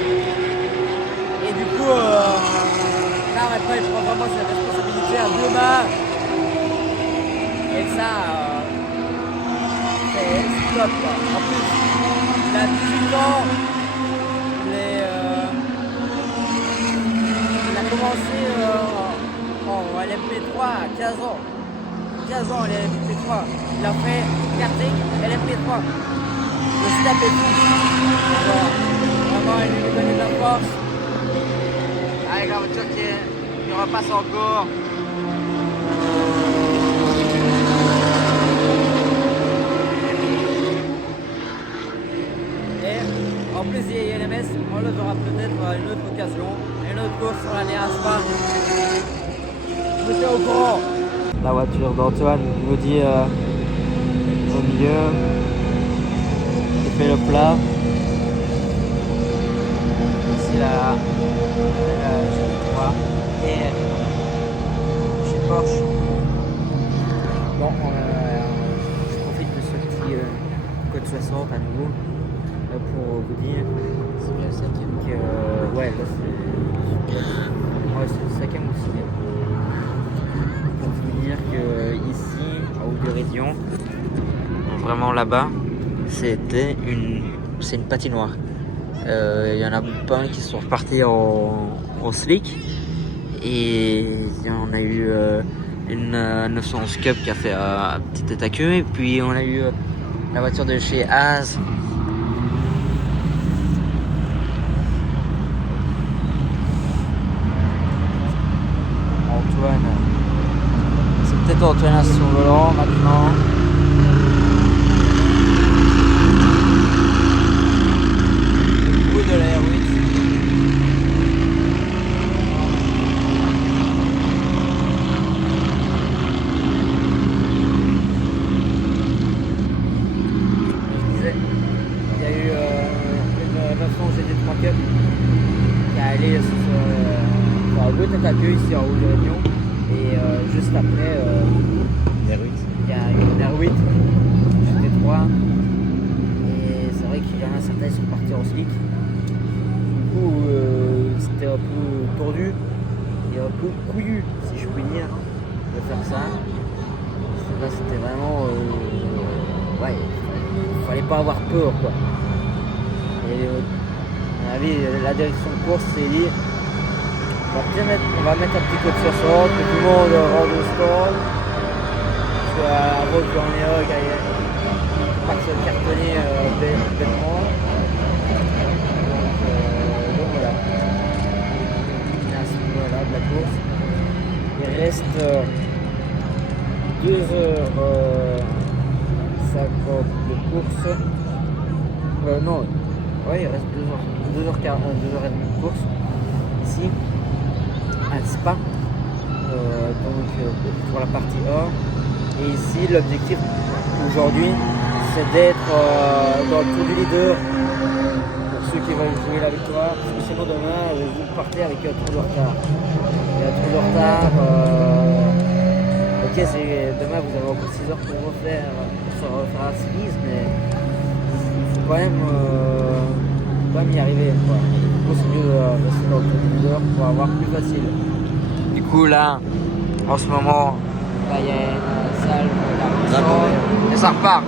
Et du coup, là maintenant il prend vraiment ses responsabilités à deux mains. Et ça, c'est top quoi. En plus, il a 18 ans. Il a commencé en LMP3 à 15 ans. 15 ans en LMP3. Il a fait karting LMP3. Le step est tout. Voilà. Vraiment, il lui donne de la force. Avec la voiture qui repasse encore. Et en plus, ILMS, on le verra peut-être à une autre occasion. Une autre course sur l'année Aspa. Je vous tiens au courant. La voiture d'Antoine, je vous dis au milieu. Il fait le plat. Ici la et chez Porsche. Bon, je profite de ce petit code 60 à nouveau pour vous dire C'est bien le cinquième. que ouais, là c'est le cinquième ou le sixième. Pour vous dire que ici à Hauts-de-Rédion, vraiment là-bas, c'est une patinoire. Il y en a pas mal qui sont repartis en slick et on a eu une 911 Cup qui a fait un petit état queue et puis on a eu la voiture de chez Az. Antoine, c'est peut-être Antoine à son volant maintenant. De la R8. Je disais, il y a eu une 911 GT3 Cup qui est allée sur un beau tête à queue ici en Hauts-de-Rédion et juste après R8. il y a une R8 GT3 et c'est vrai qu'il y en a certains qui sont partis en slick. C'était un peu tordu et un peu couillu si je puis dire de faire ça. Là c'était vraiment ouais, il fallait pas avoir peur quoi. Et à mon avis la direction de course s'est dit on va mettre un petit code 60 que tout le monde rentre au stand. Parce qu'à la route en Néog, pas que se cartonner bêtement. Donc voilà. À ce niveau-là de la course. Il reste 2h50 de course. Non, ouais, il reste 2h40, 2h30 de course ici à Spa. Donc pour la partie A. Et ici l'objectif aujourd'hui c'est d'être dans le tour du leader. Ceux qui veulent jouer la victoire, parce que sinon demain vous partez avec un tour de retard. Et un tour de retard, ok, demain vous avez encore 6 heures pour refaire la cerise, mais il faut quand même y arriver. Quoi. Du coup, c'est mieux de rester dans le tour du leader pour avoir plus facile. Du coup, là, en ce moment, là, il y a une salle et ça repart.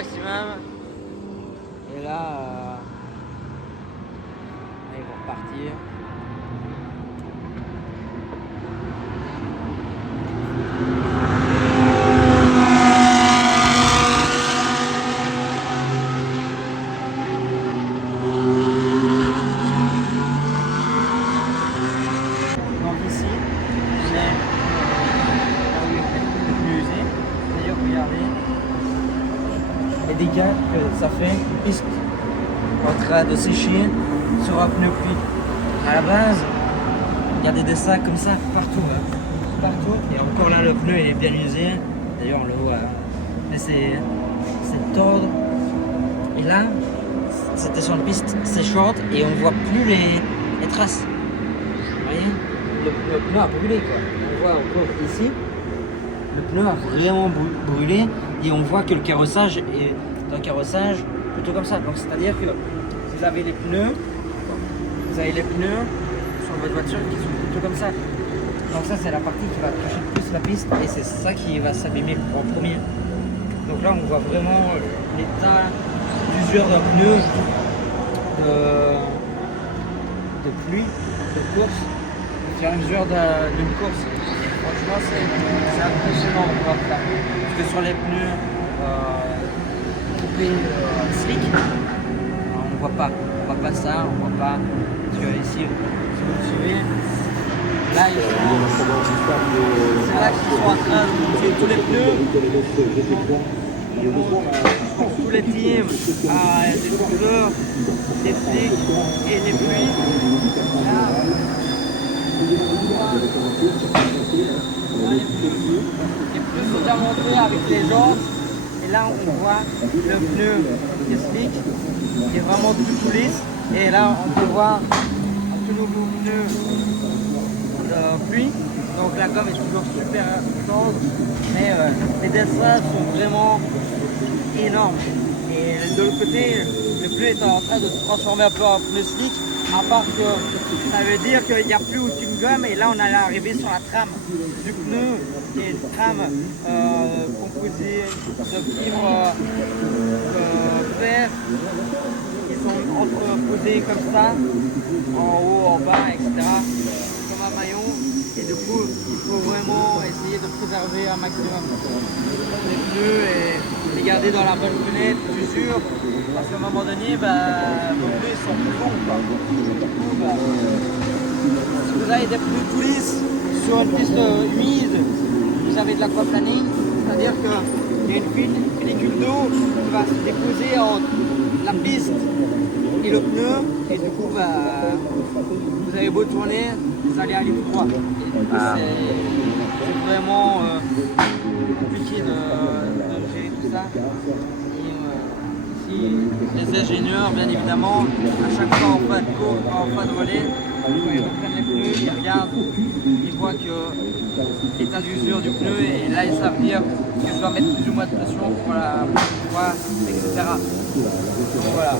maximum. Et là, ils vont repartir. Donc ici, on est là où il est le plus usé. D'ailleurs, regardez les dégâts que ça fait, une piste en train de sécher sur un pneu pluie. À la base, regardez des sacs comme ça partout. Partout. Et encore là, le pneu il est bien usé. D'ailleurs, on le voit. Mais c'est tordre. Et là, c'était sur une piste séchante et on voit plus les traces. Vous voyez, le pneu a brûlé quoi. On voit encore ici, le pneu a vraiment brûlé et on voit que le carrossage est un carrossage plutôt comme ça. Donc c'est-à-dire que vous avez les pneus sur votre voiture qui sont plutôt comme ça. Donc ça c'est la partie qui va toucher le plus la piste et c'est ça qui va s'abîmer en premier. Donc là on voit vraiment l'état d'usure d'un pneu de pluie, de course, au fur et à mesure d'une course. Et franchement c'est impressionnant de voir ça. Parce que sur les pneus coupés slick, on voit pas ça, on voit pas. Parce que ici, si vous me suivez, là ils sont, c'est là qu'ils sont en train de monter tous les pneus. Ils montent tous les teams, des coureurs, des flics et des pluies. Là, les pneus sont déjà montés avec les jantes. Et là on voit le pneu des flics qui est vraiment tout lisse. Et là on peut voir un tout nouveau pneu de pluie. Donc la gomme est toujours super tendre, mais les dessins sont vraiment énormes. Et de l'autre côté, le pneu est en train de se transformer un peu en pneu slick, à part que ça veut dire qu'il n'y a plus aucune gomme et là on allait arriver sur la trame du pneu, qui est une trame composée de fibres verts qui sont entreposées comme ça, en haut, en bas, etc. Comme un maillon. Et du coup, il faut vraiment essayer de préserver un maximum les pneus et les garder dans la bonne fenêtre d'usure. Parce qu'à un moment donné, vos pneus sont plus longs. Du coup, si vous avez des pneus tout lisses sur une piste humide, vous avez de l'aquaplaning, c'est-à-dire qu'il y a une pellicule d'eau qui va se déposer entre la piste et le pneu, et du coup, vous avez beau tourner, vous allez aller tout droit. C'est vraiment compliqué de gérer tout ça. Et ici, les ingénieurs, bien évidemment, à chaque fois en fin de course, en fin de relais, quand ils reprennent les pneus, ils regardent, ils voient que l'état d'usure du pneu, et là ils savent dire que je dois mettre plus ou moins de pression pour la voie, etc. Donc voilà.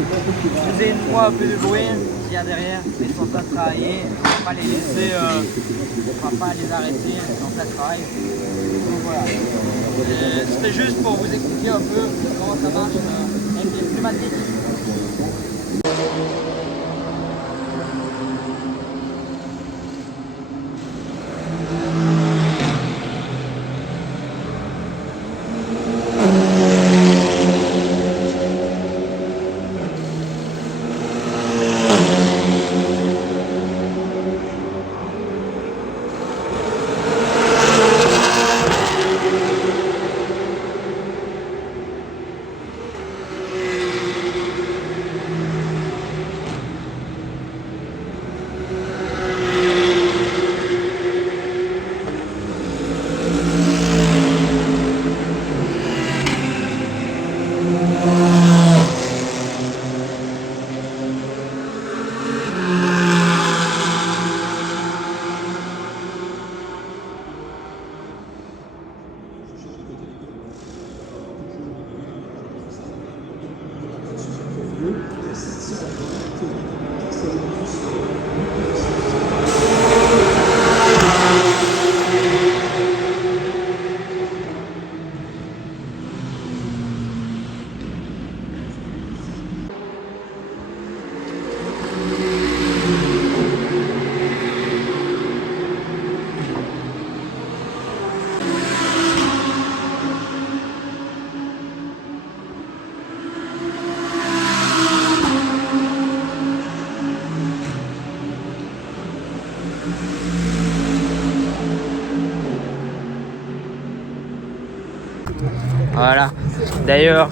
Je vous ai une fois un peu de bruit qu'il y a derrière, mais ils sont en train de travailler, on ne va pas les laisser, on ne va pas les arrêter en plein travail. Donc voilà. C'était juste pour vous expliquer un peu comment ça marche avec les pneumatiques. Voilà. D'ailleurs,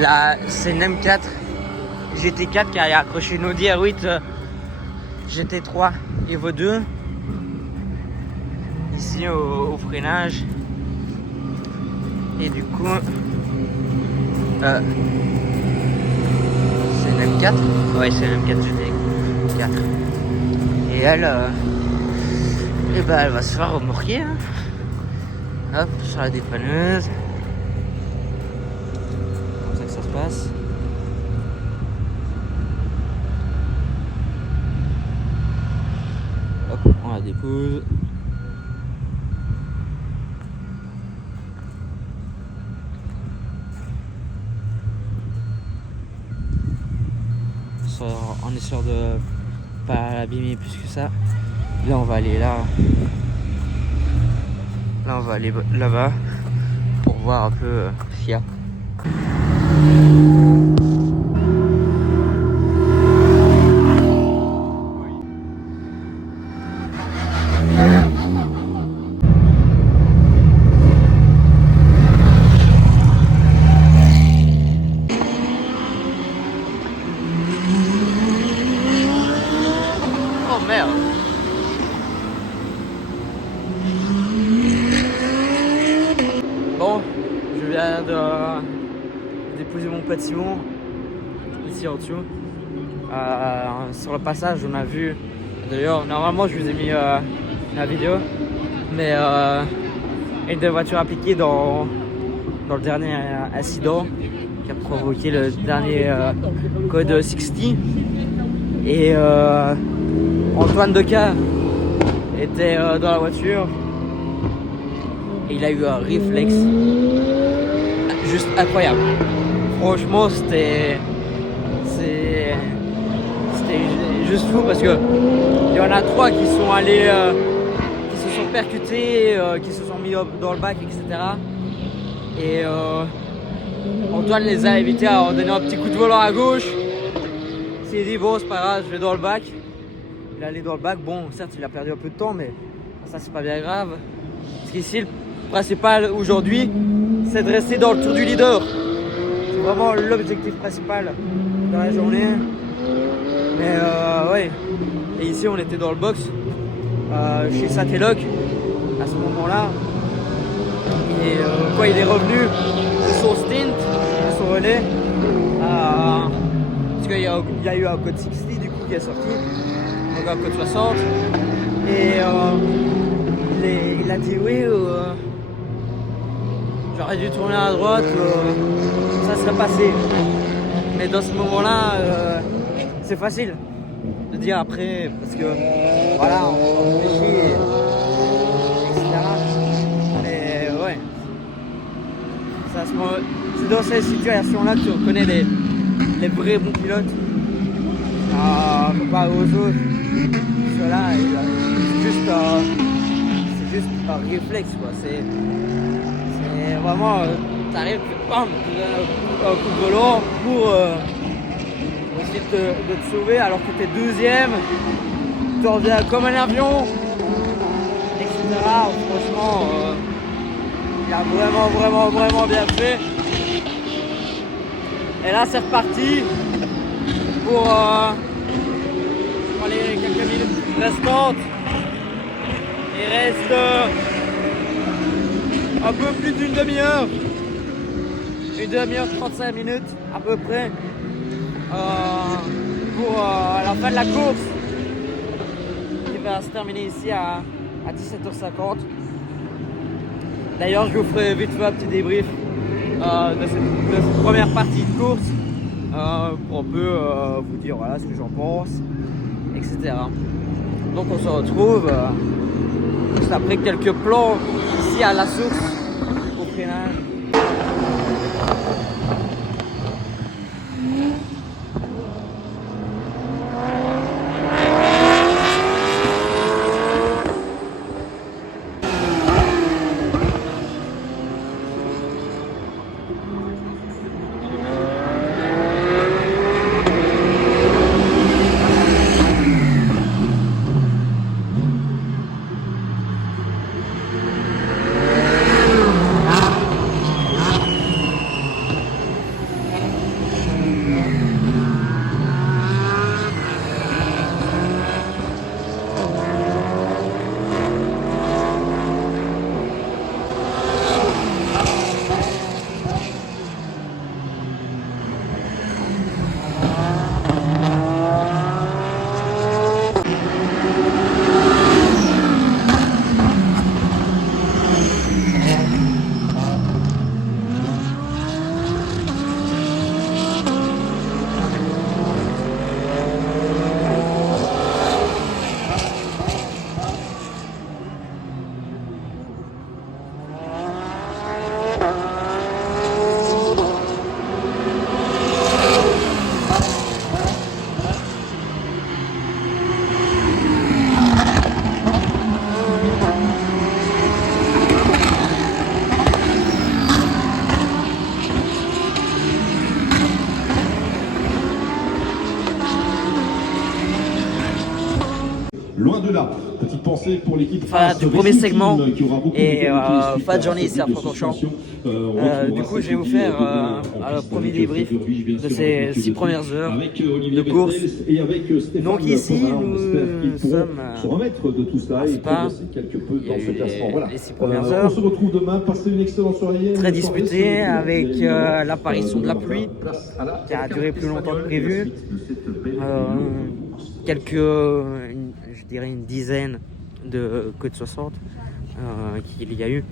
là, c'est une M4 GT4 qui a accroché une Audi R8 GT3 Evo 2. Ici au freinage. Et du coup, c'est une M4. Ouais, c'est une M4 GT4. Et elle, et ben, elle va se faire remorquer. Hein. Hop, sur la dépanneuse. Comme ça que ça se passe. Hop, on la dépose. On est sûr de pas l'abîmer plus que ça. Là, on va aller là. Là, on va aller là-bas pour voir un peu s'il y a. Oh merde! Bon, je viens de déposer mon pote Simon ici en dessous. Sur le passage, on a vu. D'ailleurs, normalement, je vous ai mis la vidéo, mais une des voitures impliquées dans le dernier incident qui a provoqué le dernier code 60. Et Antoine Deca était dans la voiture et il a eu un réflexe juste incroyable. Franchement, c'était juste fou parce que il y en a 3 qui sont allés, qui se sont percutés, qui se sont mis dans le bac, etc. Et Antoine les a évités en donnant un petit coup de volant à gauche. Il s'est dit bon, c'est pas grave, je vais dans le bac. Il est allé dans le bac, bon certes il a perdu un peu de temps, mais ça c'est pas bien grave. Parce qu'ici le principal aujourd'hui c'est de rester dans le tour du leader. C'est vraiment l'objectif principal dans la journée. Mais ouais. Et ici on était dans le box chez Saint-Éloc à ce moment-là. Et quand il est revenu de son stint, de son relais, parce qu'il y a eu un code 60 du coup qui est sorti. Donc un code 60 et il a dit oui j'aurais dû tourner à droite, ça serait passé, mais dans ce moment là c'est facile de dire après parce que voilà on réfléchit etc. Mais ouais, c'est dans ces situations là que tu reconnais les vrais bons pilotes. Pas aux autres. Cela, c'est juste un réflexe quoi. C'est vraiment, t'arrives, bam, un coup de volant pour essayer de te sauver alors que t'es deuxième, tu reviens comme un avion, etc. Franchement, il a vraiment bien fait. Et là, c'est reparti pour les quelques minutes restantes. Il reste un peu plus d'une demi-heure. Une demi-heure, 35 minutes à peu près pour la fin de la course qui va se terminer ici à 17h50. D'ailleurs, je vous ferai vite fait un petit débrief de cette première partie de course pour un peu vous dire voilà ce que j'en pense, etc. Donc on se retrouve juste après quelques plans ici à la source au freinage. avancée pour l'équipe enfin, du premier segment. Et pas de journée ici à Francorchamps. Du coup, je vais vous faire un premier débrief de ces 6 premières heures de course. Donc ici, nous sommes à Spa. Il y a eu les 6 premières heures. On se retrouve demain, passez une excellente soirée. Très disputée avec l'apparition de la pluie qui a duré plus longtemps que prévu. Je dirais une dizaine de côtes 60 qu'il y a eu.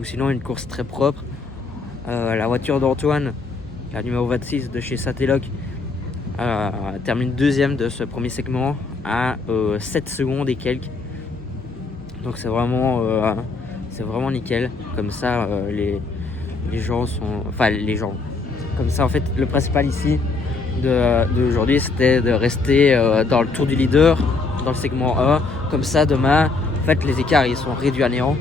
Ou sinon une course très propre. La voiture d'Antoine, la numéro 26 de chez Satelloc, termine deuxième de ce premier segment à 7 secondes et quelques. Donc c'est vraiment nickel. Comme ça, les gens sont... Enfin, les gens. Comme ça, en fait, le principal ici d'aujourd'hui, c'était de rester dans le tour du leader, dans le segment 1. Comme ça, demain, en fait, les écarts, ils sont réduits à néant.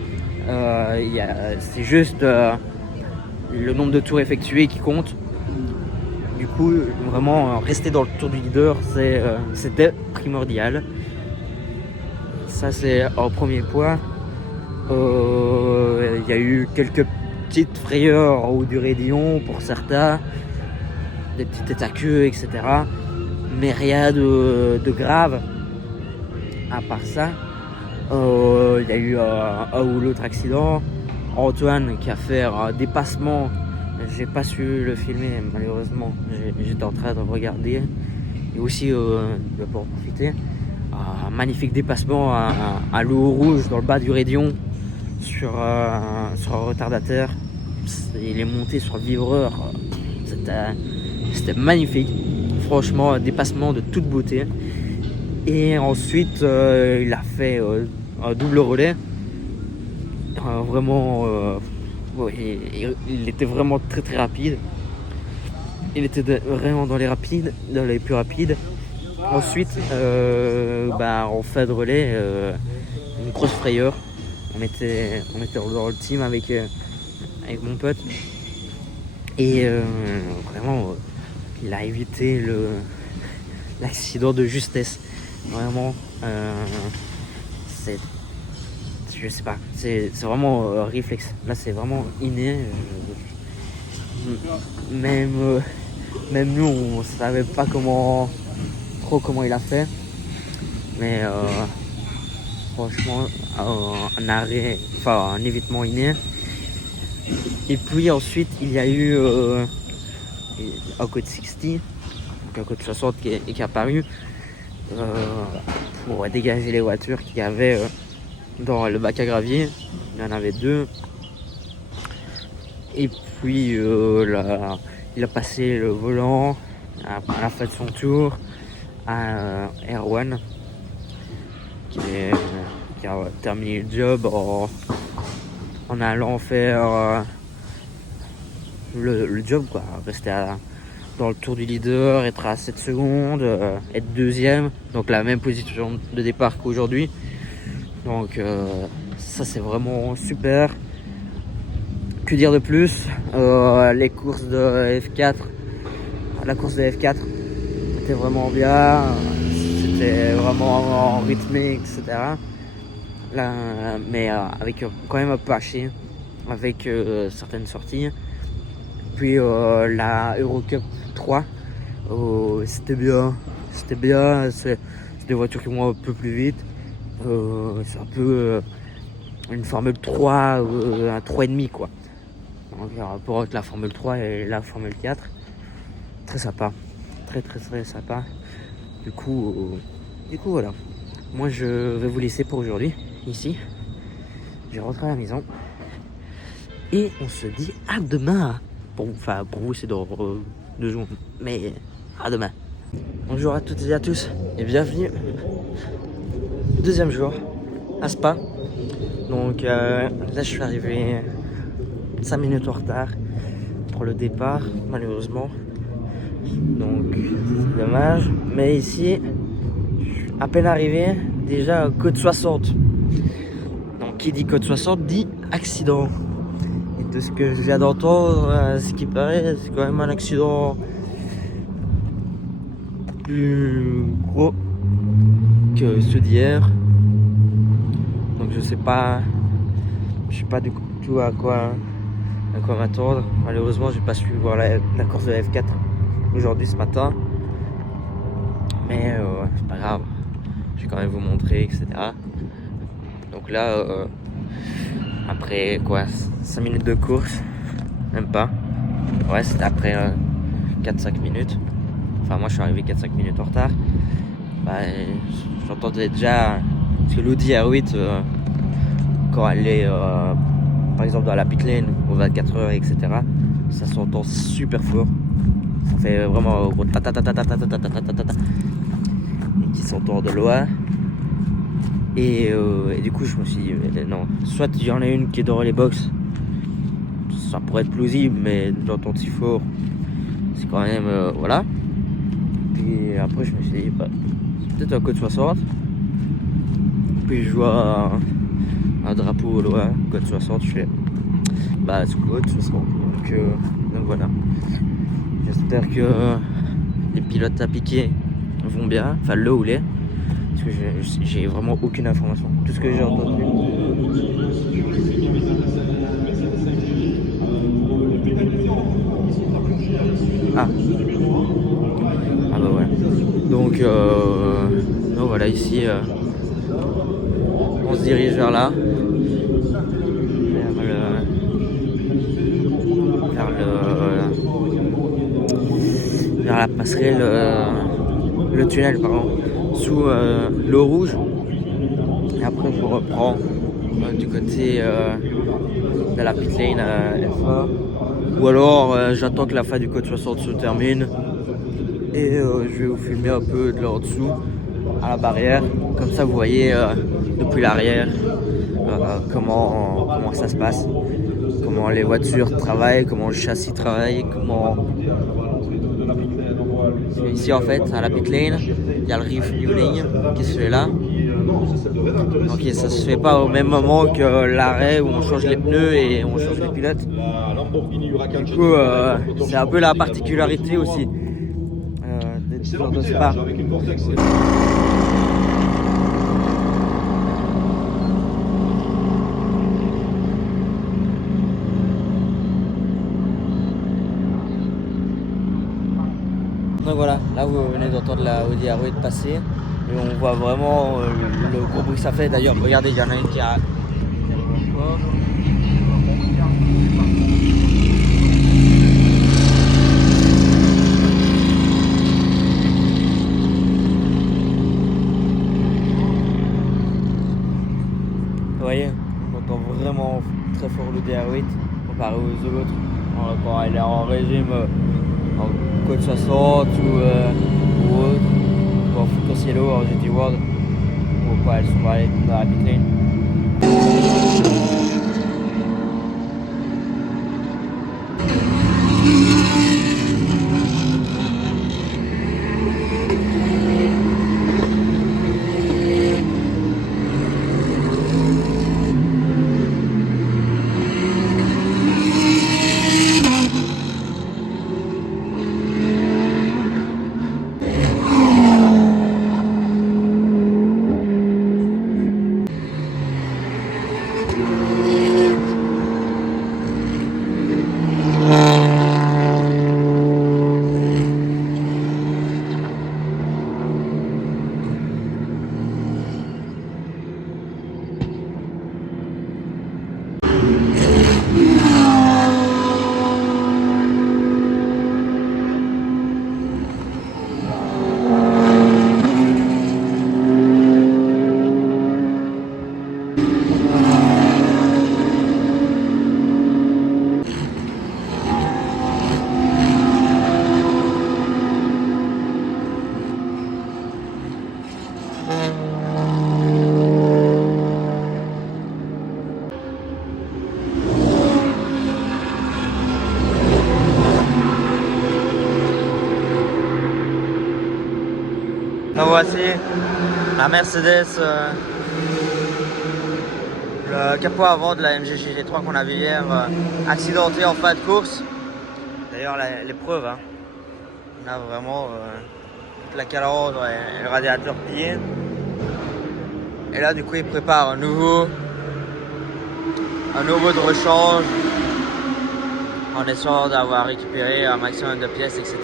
C'est juste le nombre de tours effectués qui compte. Du coup, vraiment, rester dans le tour du leader, c'était primordial. Ça, c'est un premier point. Il y a eu quelques petites frayeurs en haut du rayon pour certains, des petites têtes à queue, etc. Mais rien de grave. À part ça, il y a eu un ou l'autre accident. Antoine qui a fait un dépassement. J'ai pas su le filmer malheureusement. J'étais en train de regarder et aussi de pouvoir profiter. Un magnifique dépassement à l'eau rouge dans le bas du rayon sur un retardateur. Il est monté sur le vivreur. C'était magnifique. Franchement, un dépassement de toute beauté. Et ensuite, il a fait un double relais. Vraiment, il était vraiment très très rapide. Il était vraiment dans les plus rapides. Ensuite, en fin de relais, une grosse frayeur. On était dans le team avec mon pote. Et vraiment, il a évité l'accident de justesse. Vraiment, je sais pas, c'est vraiment un réflexe. Là, c'est vraiment inné. Même nous, on savait pas comment il a fait. Mais franchement, un évitement inné. Et puis ensuite, il y a eu un code 60, donc un code 60 qui est apparu pour dégager les voitures qu'il y avait dans le bac à gravier. Il y en avait 2. Et puis il a passé le volant à la fin de son tour à Erwan qui a terminé le job en allant faire le job, quoi. Rester dans le tour du leader, être à 7 secondes, être deuxième, donc la même position de départ qu'aujourd'hui. Donc ça, c'est vraiment super. Que dire de plus? Les courses de F4, la course de F4 était vraiment bien, c'était vraiment rythmé, etc. Là, mais avec quand même un peu haché, avec certaines sorties. Puis la Eurocup 3, c'était bien, c'est des voitures qui vont un peu plus vite. C'est un peu une Formule 3, un 3,5 quoi. Donc, par rapport avec la Formule 3 et la Formule 4, très sympa, très sympa. Du coup voilà. Moi, je vais vous laisser pour aujourd'hui ici. Je vais rentrer à la maison et on se dit à demain. Pour vous, c'est dans 2 jours, mais à demain. Bonjour à toutes et à tous et bienvenue. Deuxième jour à Spa. Donc là, je suis arrivé 5 minutes en retard pour le départ, malheureusement. Donc, c'est dommage. Mais ici, à peine arrivé, déjà côte 60. Donc, qui dit côte 60 dit accident. Et de ce que je viens d'entendre, ce qui paraît, c'est quand même un accident plus gros que ceux d'hier. Donc je sais pas du tout à quoi m'attendre. Malheureusement, j'ai pas su voir la course de F4 aujourd'hui ce matin. Mais c'est pas grave. Je vais quand même vous montrer, etc. Donc là, après quoi, 5 minutes de course, même pas. Ouais, c'était après 4-5 minutes. Enfin, moi je suis arrivé 4-5 minutes en retard. Bah, j'entendais déjà, parce que l'Audi R8, quand elle est par exemple dans la pit lane aux 24 heures, etc., ça s'entend super fort. Ça fait vraiment gros ta-ta-ta-ta-ta-ta-ta-ta-ta-ta-ta, et qui s'entend de loin. Et du coup, je me suis dit, non, soit il y en a une qui est dans les box, ça pourrait être plausible, mais d'entendre si fort, c'est quand même, voilà. Et après, je me suis dit, bah, c'est peut-être un code 60. Puis je vois un drapeau au loin, code 60, je fais, bah, c'est code 60. Donc voilà. J'espère que les pilotes à piquer vont bien, enfin le ou les. Parce que j'ai vraiment aucune information. Tout ce que j'ai entendu. Ah bah voilà. Donc voilà, ici on se dirige vers là. Vers la passerelle, le tunnel pardon, sous l'eau rouge. Et après je reprends du côté de la pit lane F1. Ou alors j'attends que la fin du code 60 se termine. Et je vais vous filmer un peu de là en dessous à la barrière. Comme ça vous voyez depuis l'arrière comment ça se passe. Comment les voitures travaillent, comment le châssis travaille, comment... Ici en fait, à la pit lane, il y a le refueling qui se fait là. Donc ça se fait pas au même moment que l'arrêt où on change les pneus et on change les pilotes. Du coup, c'est un peu la particularité aussi des tours de Spa. Donc voilà, là vous venez d'entendre la Audi R8 passer et on voit vraiment le gros bruit que ça fait. D'ailleurs, regardez, il y en a une qui a... Vous voyez, on entend vraiment très fort le DR8 comparé aux autres. Quand elle est en régime en code 60 ou autre, ou en Full Cielo, en GT World, ou quoi, elles sont pas allées dans la pit lane. Donc voici la Mercedes, le capot avant de la MG GT3 qu'on a vu hier, accidenté en fin de course. D'ailleurs l'épreuve, hein. On a vraiment toute la calandre et le radiateur plié. Et là, du coup, ils préparent un nouveau de rechange en essayant d'avoir récupéré un maximum de pièces, etc.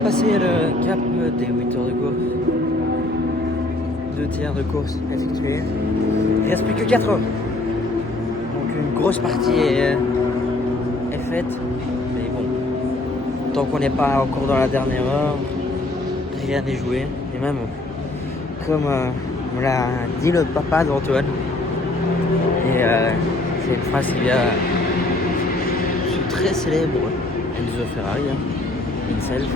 Passer le cap des 8 heures de course, 2 tiers de course effectués, il ne reste plus que 4 heures. Donc une grosse partie est faite, mais bon, tant qu'on n'est pas encore dans la dernière heure, rien n'est joué. Et même, comme me l'a dit le papa d'Antoine, et c'est une phrase qui vient, je suis très célèbre, Enzo Ferrari, himself.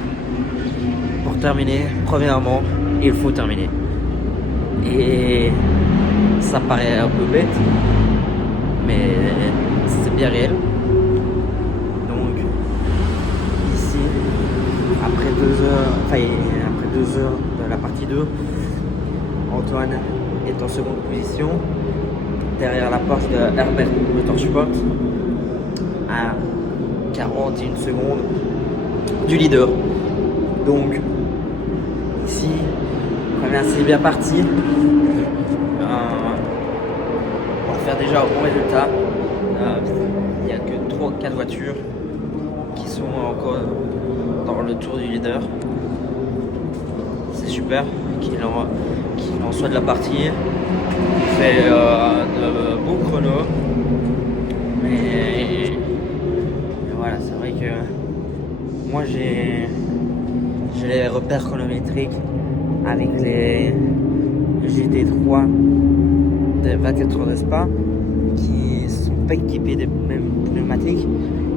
Pour terminer, premièrement, il faut terminer. Et ça paraît un peu bête, mais c'est bien réel. Donc ici, après 2 heures de la partie 2, Antoine est en seconde position, derrière la Porsche de Herbert Motorsport, à 41 secondes du leader. Donc ici, on est assez bien parti. On va faire déjà un bon résultat. Il n'y a que 3-4 voitures qui sont encore dans le tour du leader. C'est super qu'il en soit de la partie. Il fait de beaux chronos. Mais voilà, c'est vrai que moi j'ai les repères chronométriques avec les GT3 des 24 heures de Spa qui sont pas équipés des mêmes pneumatiques,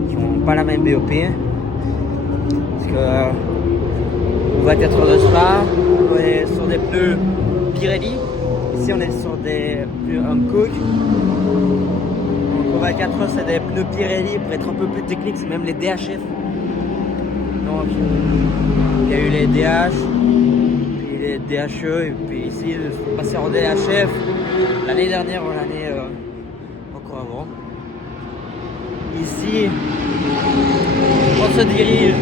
qui n'ont pas la même BOP. Parce que aux 24 heures de Spa, on est sur des pneus Pirelli. Ici on est sur des pneus Hankook. Donc aux 24 heures c'est des pneus Pirelli pour être un peu plus technique, c'est même les DHF. Donc il y a eu les DH, puis les DHE, et puis ici je suis passé en DHF l'année dernière ou l'année encore avant. Ici on se dirige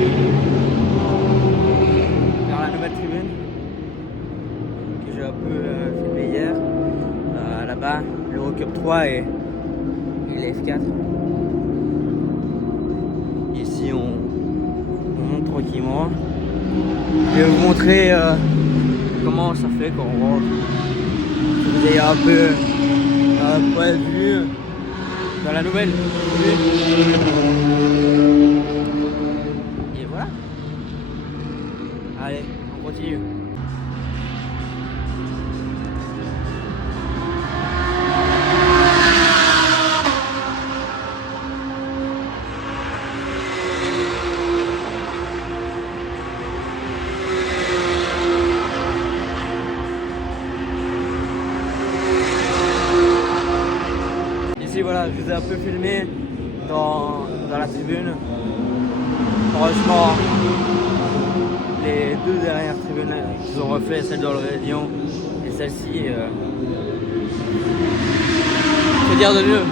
vers la nouvelle tribune que j'ai un peu filmé hier. Là-bas l'Eurocup 3 et les F4. Ici on monte tranquillement. Je vais vous montrer comment ça fait quand on rentre. Vous avez un peu un point de vue dans la nouvelle. Et voilà. Allez, on continue. Voilà, je vous ai un peu filmé dans la tribune. Franchement, les 2 dernières tribunes qu'ils ont refait, celle dans le Réunion et celle-ci, que dire de mieux?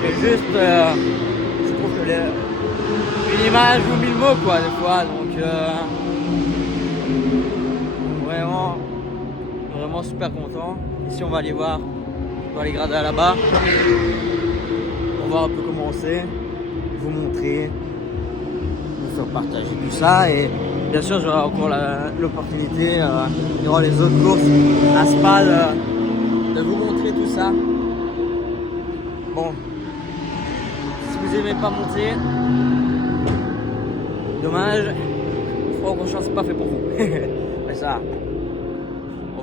C'est juste, je trouve que une image ou 1000 mots quoi des fois, donc vraiment super content. Ici on va aller voir dans les gradins là-bas pour voir un peu comment c'est, vous montrer, vous faire partager tout ça, et bien sûr j'aurai encore l'opportunité, il y aura les autres courses à Spa de vous montrer tout ça. Bon, si vous aimez pas monter, dommage, Francorchamps c'est pas fait pour vous. Mais ça,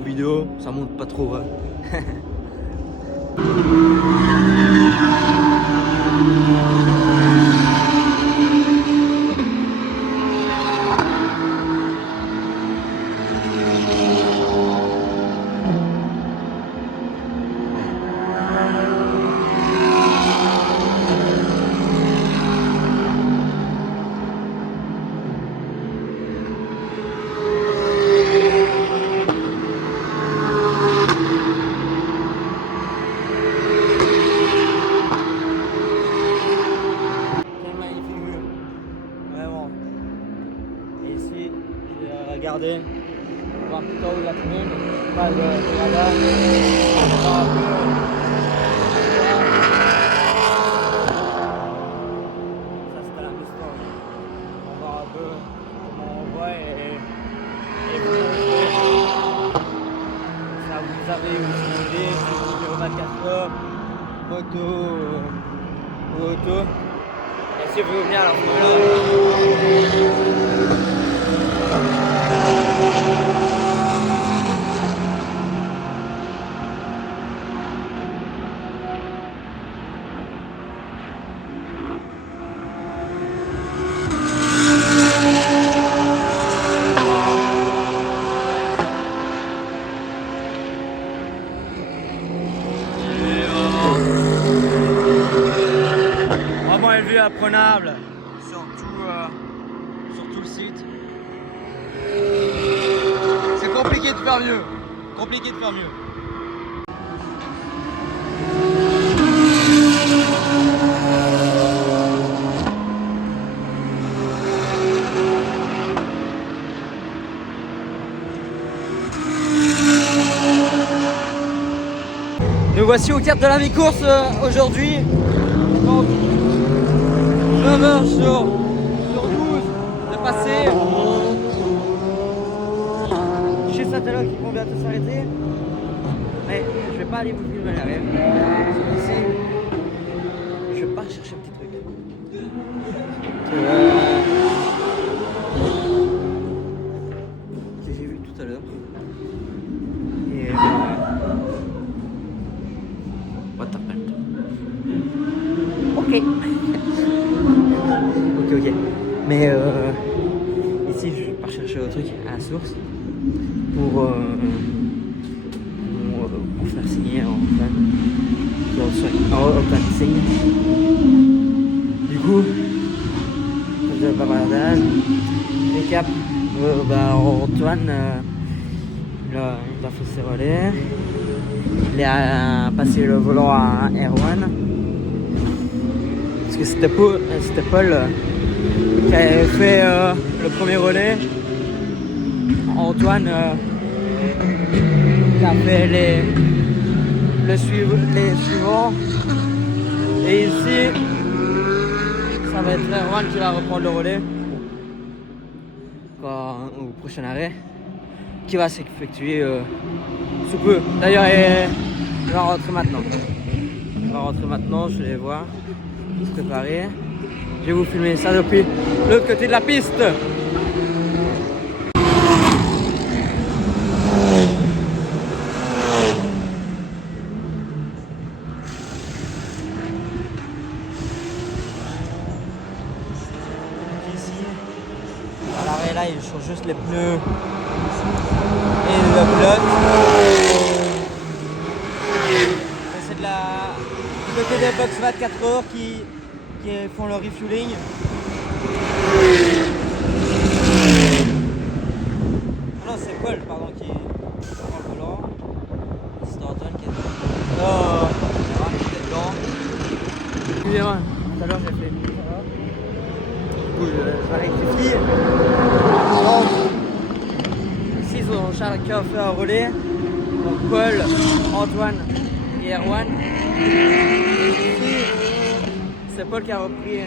En vidéo, ça monte pas trop. Regarder, voir tout en haut de la commune, pas de radar, voir un peu, ça c'était la histoire. On va voir un peu comment on voit et vous montrer. Ça vous avez une idée, numéro 24 heures, moto ou auto. Et si vous voulez venir à la Formule 1, vraiment une vue apprenable sur tout le site. C'est compliqué de faire mieux. Compliqué de faire mieux. Nous voici au cadre de la mi-course aujourd'hui. Donc, 9 heures sur 12 de passer chez Saint-Aloc qui vont bientôt s'arrêter. Mais je vais pas aller vous filmer l'arrêt. Ici, je vais pas chercher un petit truc. Que j'ai vu tout à l'heure. Et what happened? Ok. Ok. Mais ici, je vais pas chercher un truc à la source pour faire signer en fan signe. Du coup, comme de bavardage, récap, Antoine, il a fait ses relais. Il a passé le volant à Erwan. Parce que c'était Paul qui avait fait le premier relais. Antoine qui a fait les suivants. Et ici, ça va être Erwan qui va reprendre le relais au prochain arrêt, qui va s'effectuer sous peu. D'ailleurs, il va rentrer maintenant. Je vais voir, se préparer. Je vais vous filmer ça depuis l'autre côté de la piste. À l'arrêt là, ils changent juste les pneus et le pilote. C'est du côté des box 24 heures qui font le refueling. Non, c'est Paul, pardon, qui prend le volant. C'est Antoine qui est dedans. Qui est dedans. Excusez-moi, tout à l'heure j'ai fait. Du coup, je rectifie. Donc, ici, ils ont chacun fait un relais. Donc, Paul, Antoine et Erwan. C'est Paul qui a repris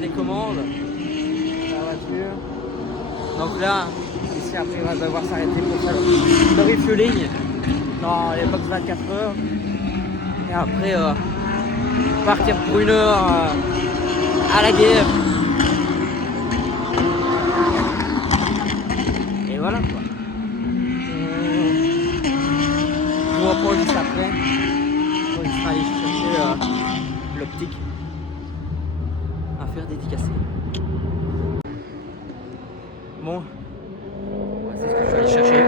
les commandes de la voiture. Donc là, ici après il va devoir s'arrêter pour faire le refueling dans les box 24 heures. Et après partir pour 1 heure à la guerre. Et voilà quoi. rapport juste après. On sera allé chercher l'optique à faire dédicacer. Bon, c'est ce que je suis allé chercher.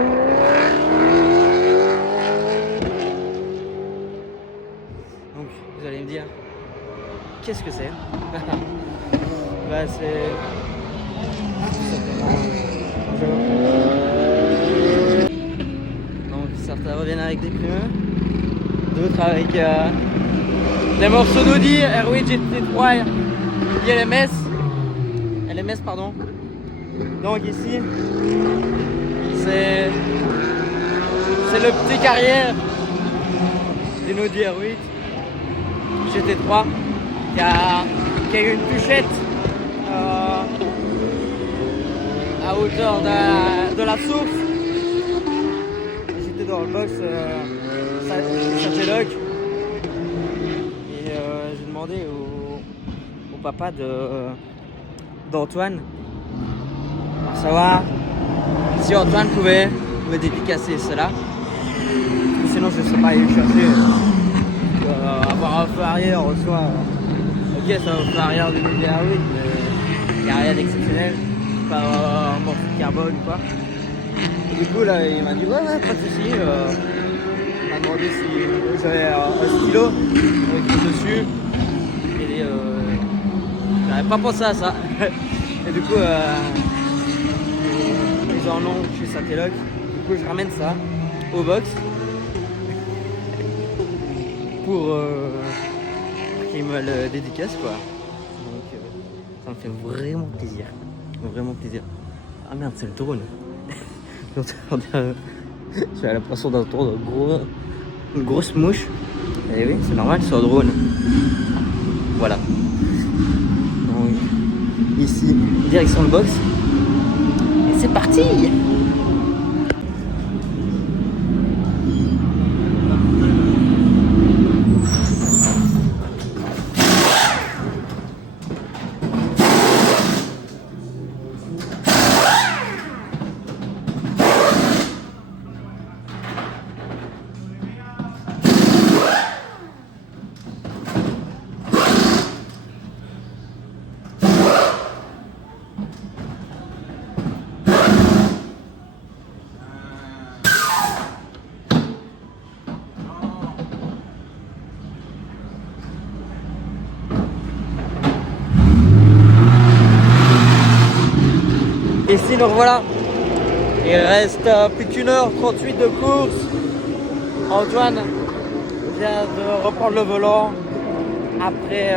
Donc, vous allez me dire, qu'est-ce que c'est? Bah, c'est tout simplement donc certains reviennent avec des pneus, d'autres avec des morceaux d'Audi, R8 GT3 LMS pardon. Donc ici c'est l'optique arrière d'une Audi R8 GT3 qui a eu une touchette à hauteur de la source. J'étais dans le box Satelloc et j'ai demandé au papa d'Antoine pour savoir si Antoine pouvait me dédicacer cela. Sinon je ne sais pas aller le chercher. Avoir un feu arrière en soi. Ok, c'est un feu arrière d'une Audi R8, mais il n'y a rien d'exceptionnel. Pas un morceau de carbone ou quoi. Et du coup là il m'a dit ouais pas de soucis. Il m'a demandé si j'avais un stylo écrit dessus. Et j'avais pas pensé à ça. Et du coup ils en ont chez Satelloc. Du coup je ramène ça au box pour qu'ils me le dédicacent quoi. Donc ça me fait vraiment plaisir. Vraiment plaisir. Ah merde, c'est le drone. J'ai l'impression d'entendre une grosse mouche. Et oui, c'est normal, c'est un drone. Voilà. Donc, ici, direction le box. Et c'est parti! Ici nous revoilà. Il reste plus qu'1 h 38 de course. Antoine vient de reprendre le volant après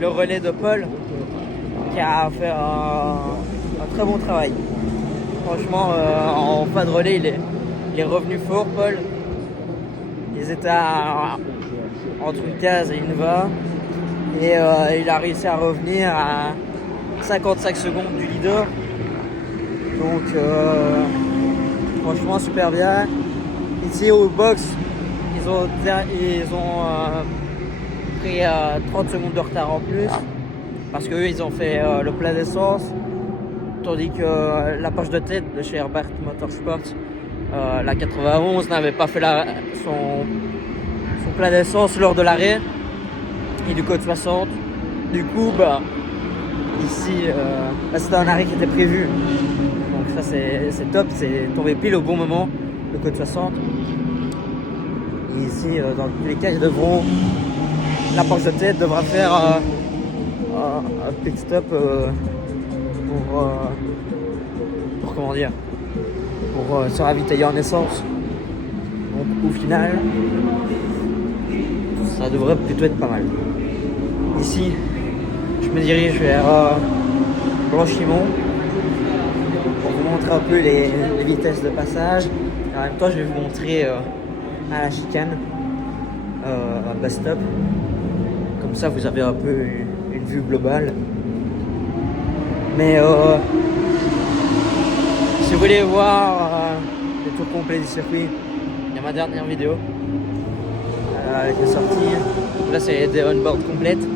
le relais de Paul qui a fait un très bon travail. Franchement en fin de relais il est revenu fort Paul. Ils étaient entre une case et une 20 et il a réussi à revenir à 55 secondes du leader. Donc franchement super bien. Ici au box ils ont pris 30 secondes de retard en plus parce qu'eux ils ont fait le plein d'essence, tandis que la poche de tête de chez Herbert Motorsport, la 91, n'avait pas fait son plein d'essence lors de l'arrêt et du code 60. Du coup ici c'était un arrêt qui était prévu. Donc ça c'est top, c'est tombé pile au bon moment, le code 60. Et ici, dans tous les cas, la Porsche de tête devra faire un pit stop pour comment dire, pour se ravitailler en essence. Donc au final, ça devrait plutôt être pas mal. Ici, je me dirige vers Blanchimont pour vous montrer un peu les vitesses de passage. Et en même temps, je vais vous montrer à la chicane bus stop. Comme ça, vous avez un peu une vue globale. Mais si vous voulez voir les tours complets du circuit, il y a ma dernière vidéo qui est sortie. Là, c'est des on-board complètes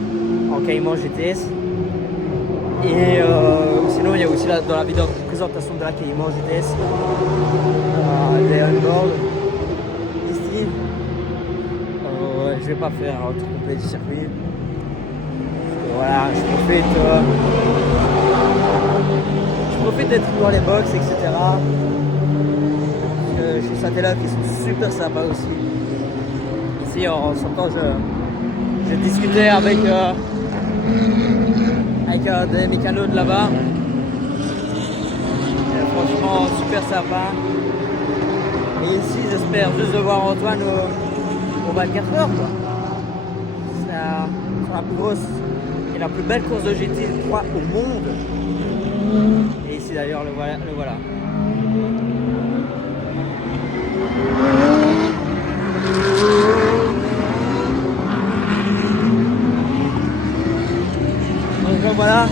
en Cayman GTS. Et sinon, il y a aussi dans la vidéo de présentation de la Cayman GTS des on-board. Ici, je vais pas faire un tour complet du circuit. Et voilà, je profite d'être dans les box, etc. Chez Satella qui sont super sympas aussi. Ici en sortant, j'ai discuté avec des mécanos de là-bas. Franchement super sympa. Et ici j'espère juste de voir Antoine au 24 heures quoi. C'est la plus grosse et la plus belle course de GT3 au monde. Et ici d'ailleurs le voilà. Donc voilà.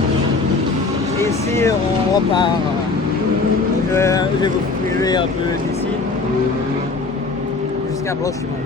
Et ici on repart. Je vais vous filmer un peu d'ici jusqu'à Blanchimont.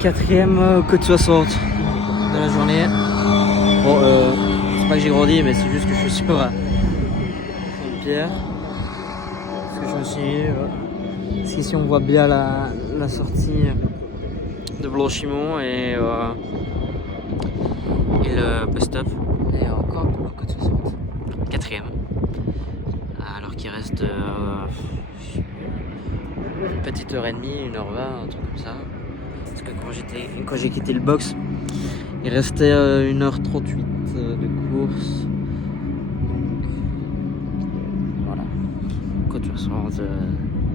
Quatrième côte 60 de la journée. Bon, c'est pas que j'ai grandi, mais c'est juste que je suis sur une pierre. Parce que je me suis dit, parce qu'ici on voit bien la sortie de Blanchimont et le bus-stop. Et encore côte 60. Quatrième. Alors qu'il reste une petite heure et demie, 1h20, un truc comme ça. Parce que quand j'ai quitté le box, il restait 1h38 de course. Donc voilà. Côte 60, tout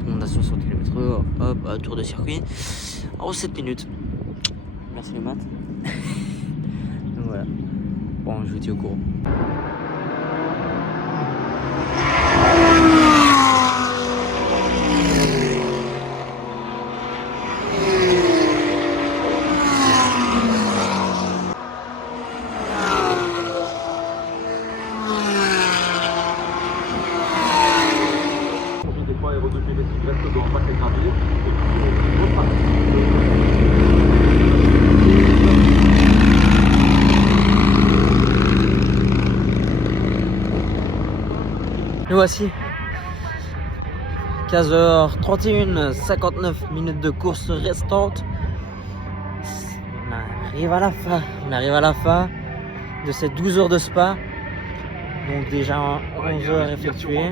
le monde à 60 km/h, hop, un tour de circuit en 7 minutes. Merci les maths. Donc voilà. Bon, je vous dis au courant. Nous voici 15h31, 59 minutes de course restantes. On arrive à la fin de ces 12 heures de spa. Donc déjà 11 heures effectuées.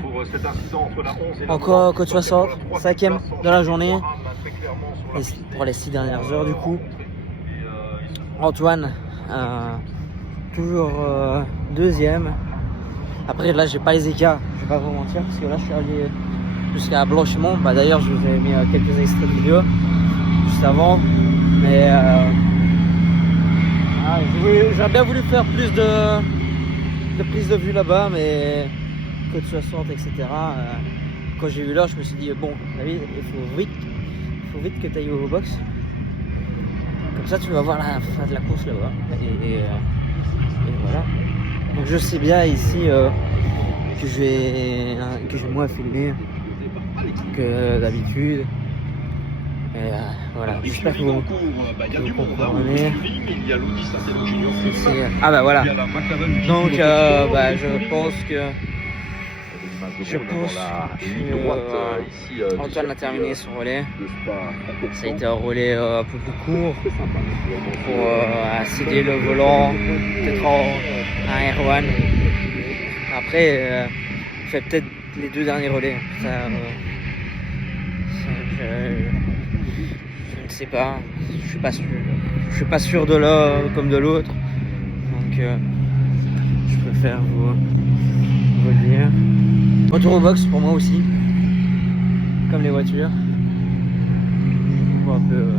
Encore côte 60, 5e de la journée. Et pour les 6 dernières heures du coup. Antoine, toujours 2e. Après là j'ai pas les écarts, je vais pas vous mentir, parce que là je suis allé jusqu'à Blanchimont. Bah d'ailleurs je vous ai mis quelques extraits de vidéo juste avant. Mais j'aurais bien voulu faire plus de prise de vue là-bas, mais côte 60 etc. quand j'ai vu l'heure, je me suis dit bon, David, il faut vite que tu ailles au box. Comme ça, tu vas voir la fin de la course là-bas. Et voilà. Donc je sais bien ici que je vais moins filmer que d'habitude. Et voilà, j'espère que vous comprenez. Ah bah voilà. Donc je pense que Antoine a terminé son relais. Ça a été un relais un peu plus court pour céder le volant peut-être à Erwan. Après, il fait peut-être les 2 derniers relais. Je ne sais pas. Je suis pas sûr. Je suis pas sûr de l'un comme de l'autre. Donc je préfère vous le dire. Retour au box pour moi aussi, comme les voitures, pour un peu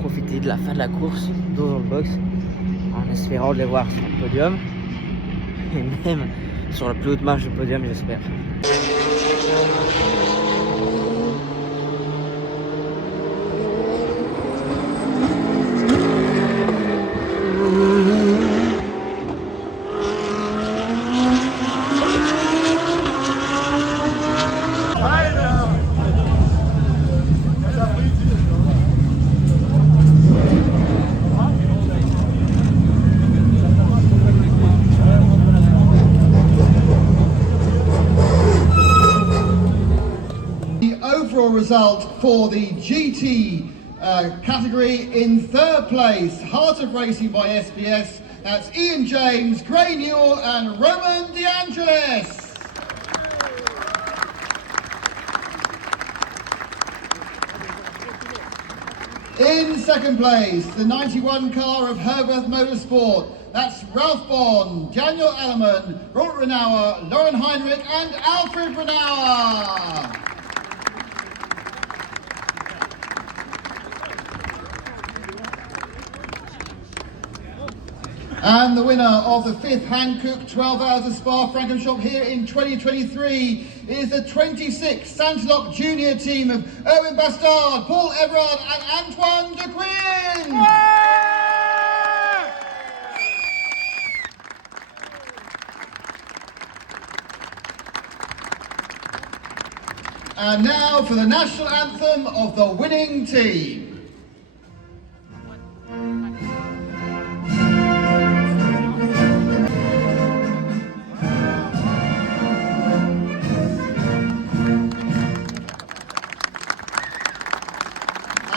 profiter de la fin de la course dans le box, en espérant de les voir sur le podium, et même sur la plus haute marche du podium, j'espère. Result for the GT category. In 3rd place, Heart of Racing by SBS. That's Ian James, Gray Newell and Roman De Angelis. In 2nd place, the 91 car of Herberth Motorsport. That's Ralph Bond, Daniel Alleman, Robert Renauer, Lauren Heinrich and Alfred Renauer. And the winner of the 5th Hankook 12 Hours of Spa-Francorchamps here in 2023 is the 26th Santalok Junior team of Erwin Bastard, Paul Everard and Antoine de Quinn. And now for the national anthem of the winning team.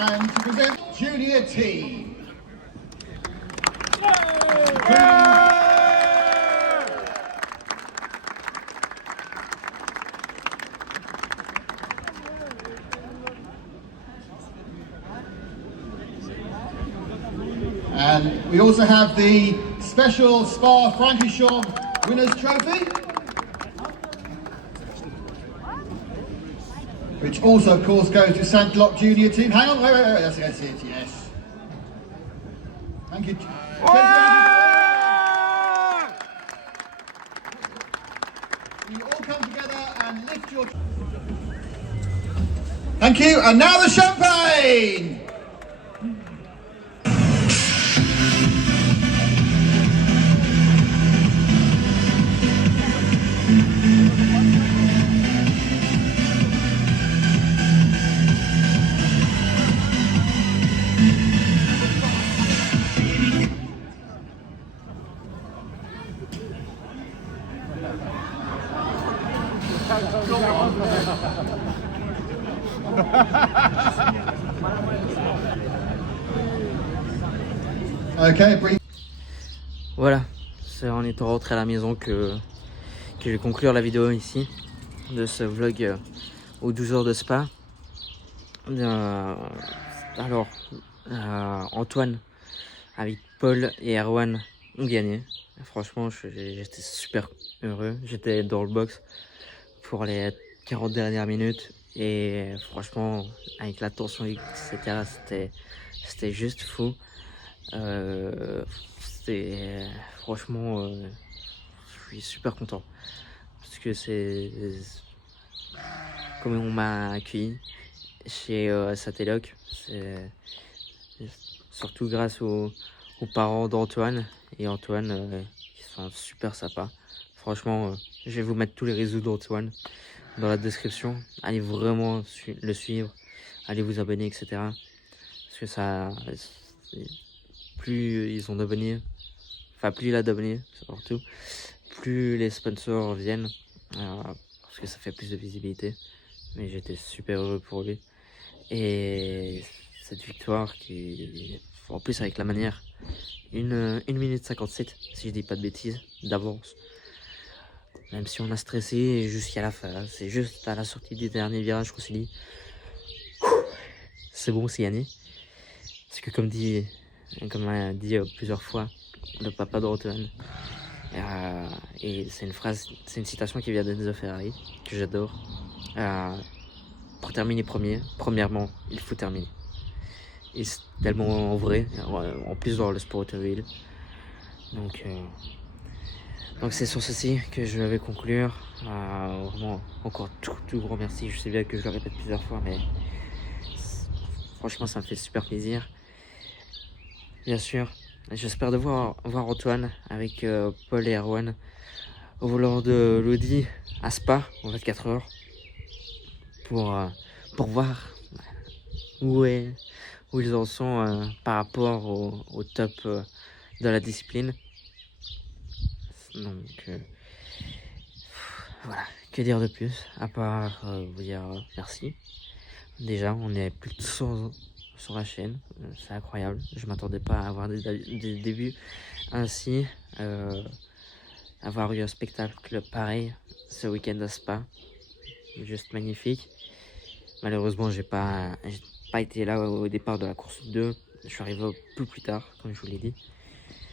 And to present junior team. And we also have the special Spa-Francorchamps Winners' Trophy, which also, of course, goes to Santalok Junior team. Hang on, wait, that's it, yes. Thank you. You all come together and lift your... Thank you, and now the champagne! Okay, brief. Voilà, c'est en étant rentré à la maison que je vais conclure la vidéo ici, de ce vlog aux 12 heures de Spa. Alors, Antoine, avec Paul et Erwan ont gagné. Franchement, j'étais super heureux. J'étais dans le box pour les 40 dernières minutes. Et franchement, avec la tension, etc., c'était juste fou. Franchement, je suis super content. Parce que comment on m'a accueilli chez Satelloc. C'est surtout grâce aux parents d'Antoine et Antoine qui sont super sympas. Franchement, je vais vous mettre tous les réseaux d'Antoine dans la description. Allez vraiment le suivre, allez vous abonner, etc. Parce que ça, plus ils ont d'abonnés, enfin plus il a d'abonnés surtout, plus les sponsors viennent, parce que ça fait plus de visibilité. Mais j'étais super heureux pour lui. Et cette victoire qui, en plus avec la manière, 1 minute 57, si je dis pas de bêtises, d'avance. Même si on a stressé jusqu'à la fin, c'est juste à la sortie du dernier virage qu'on s'est dit c'est bon, c'est gagné. Parce que comme a dit plusieurs fois le papa d'Antoine, et c'est une citation qui vient d'Enzo Ferrari, que j'adore. Pour terminer premièrement, il faut terminer. Et c'est tellement vrai, en plus dans le sport automobile. Donc c'est sur ceci que je vais conclure. Vraiment, encore tout gros merci. Je sais bien que je le répète plusieurs fois, mais franchement, ça me fait super plaisir. Bien sûr, j'espère de voir Antoine avec Paul et Erwan au volant de l'Audi à Spa en 24 heures pour voir où ils en sont par rapport au top de la discipline. Donc voilà, que dire de plus à part vous dire merci. Déjà, on est plus de 100 sur la chaîne, c'est incroyable. Je m'attendais pas à avoir des débuts ainsi, avoir eu un spectacle pareil ce week-end à Spa, juste magnifique. Malheureusement, j'ai pas été là au départ de la course 2. Je suis arrivé plus tard, comme je vous l'ai dit.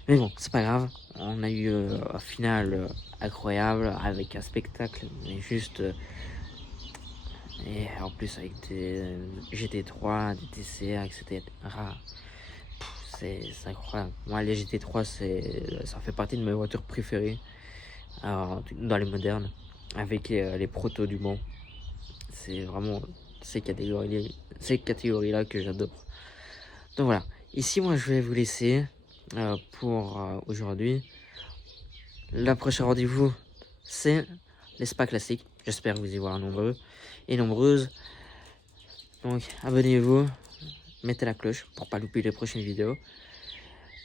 Mais bon, c'est pas grave. On a eu un final incroyable avec un spectacle, mais juste. Et en plus avec des GT3, des TCR, etc. C'est incroyable. Moi, les GT3, ça fait partie de mes voitures préférées dans les modernes, avec les protos du Mans. C'est vraiment ces catégories-là que j'adore. Donc voilà. Ici, moi, je vais vous laisser pour aujourd'hui. Le prochain rendez-vous, c'est les Spa classiques. J'espère vous y voir nombreux et nombreuses. Donc, abonnez-vous, mettez la cloche pour pas louper les prochaines vidéos.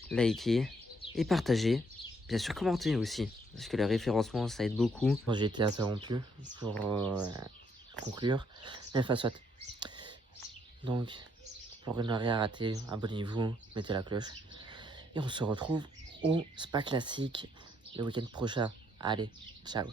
Likez et partagez. Bien sûr, commentez aussi, parce que le référencement, ça aide beaucoup. Moi, j'ai été interrompu pour conclure. Mais enfin, soit. Donc, pour ne rien rater, abonnez-vous, mettez la cloche. Et on se retrouve au Spa Classique le week-end prochain. Allez, ciao.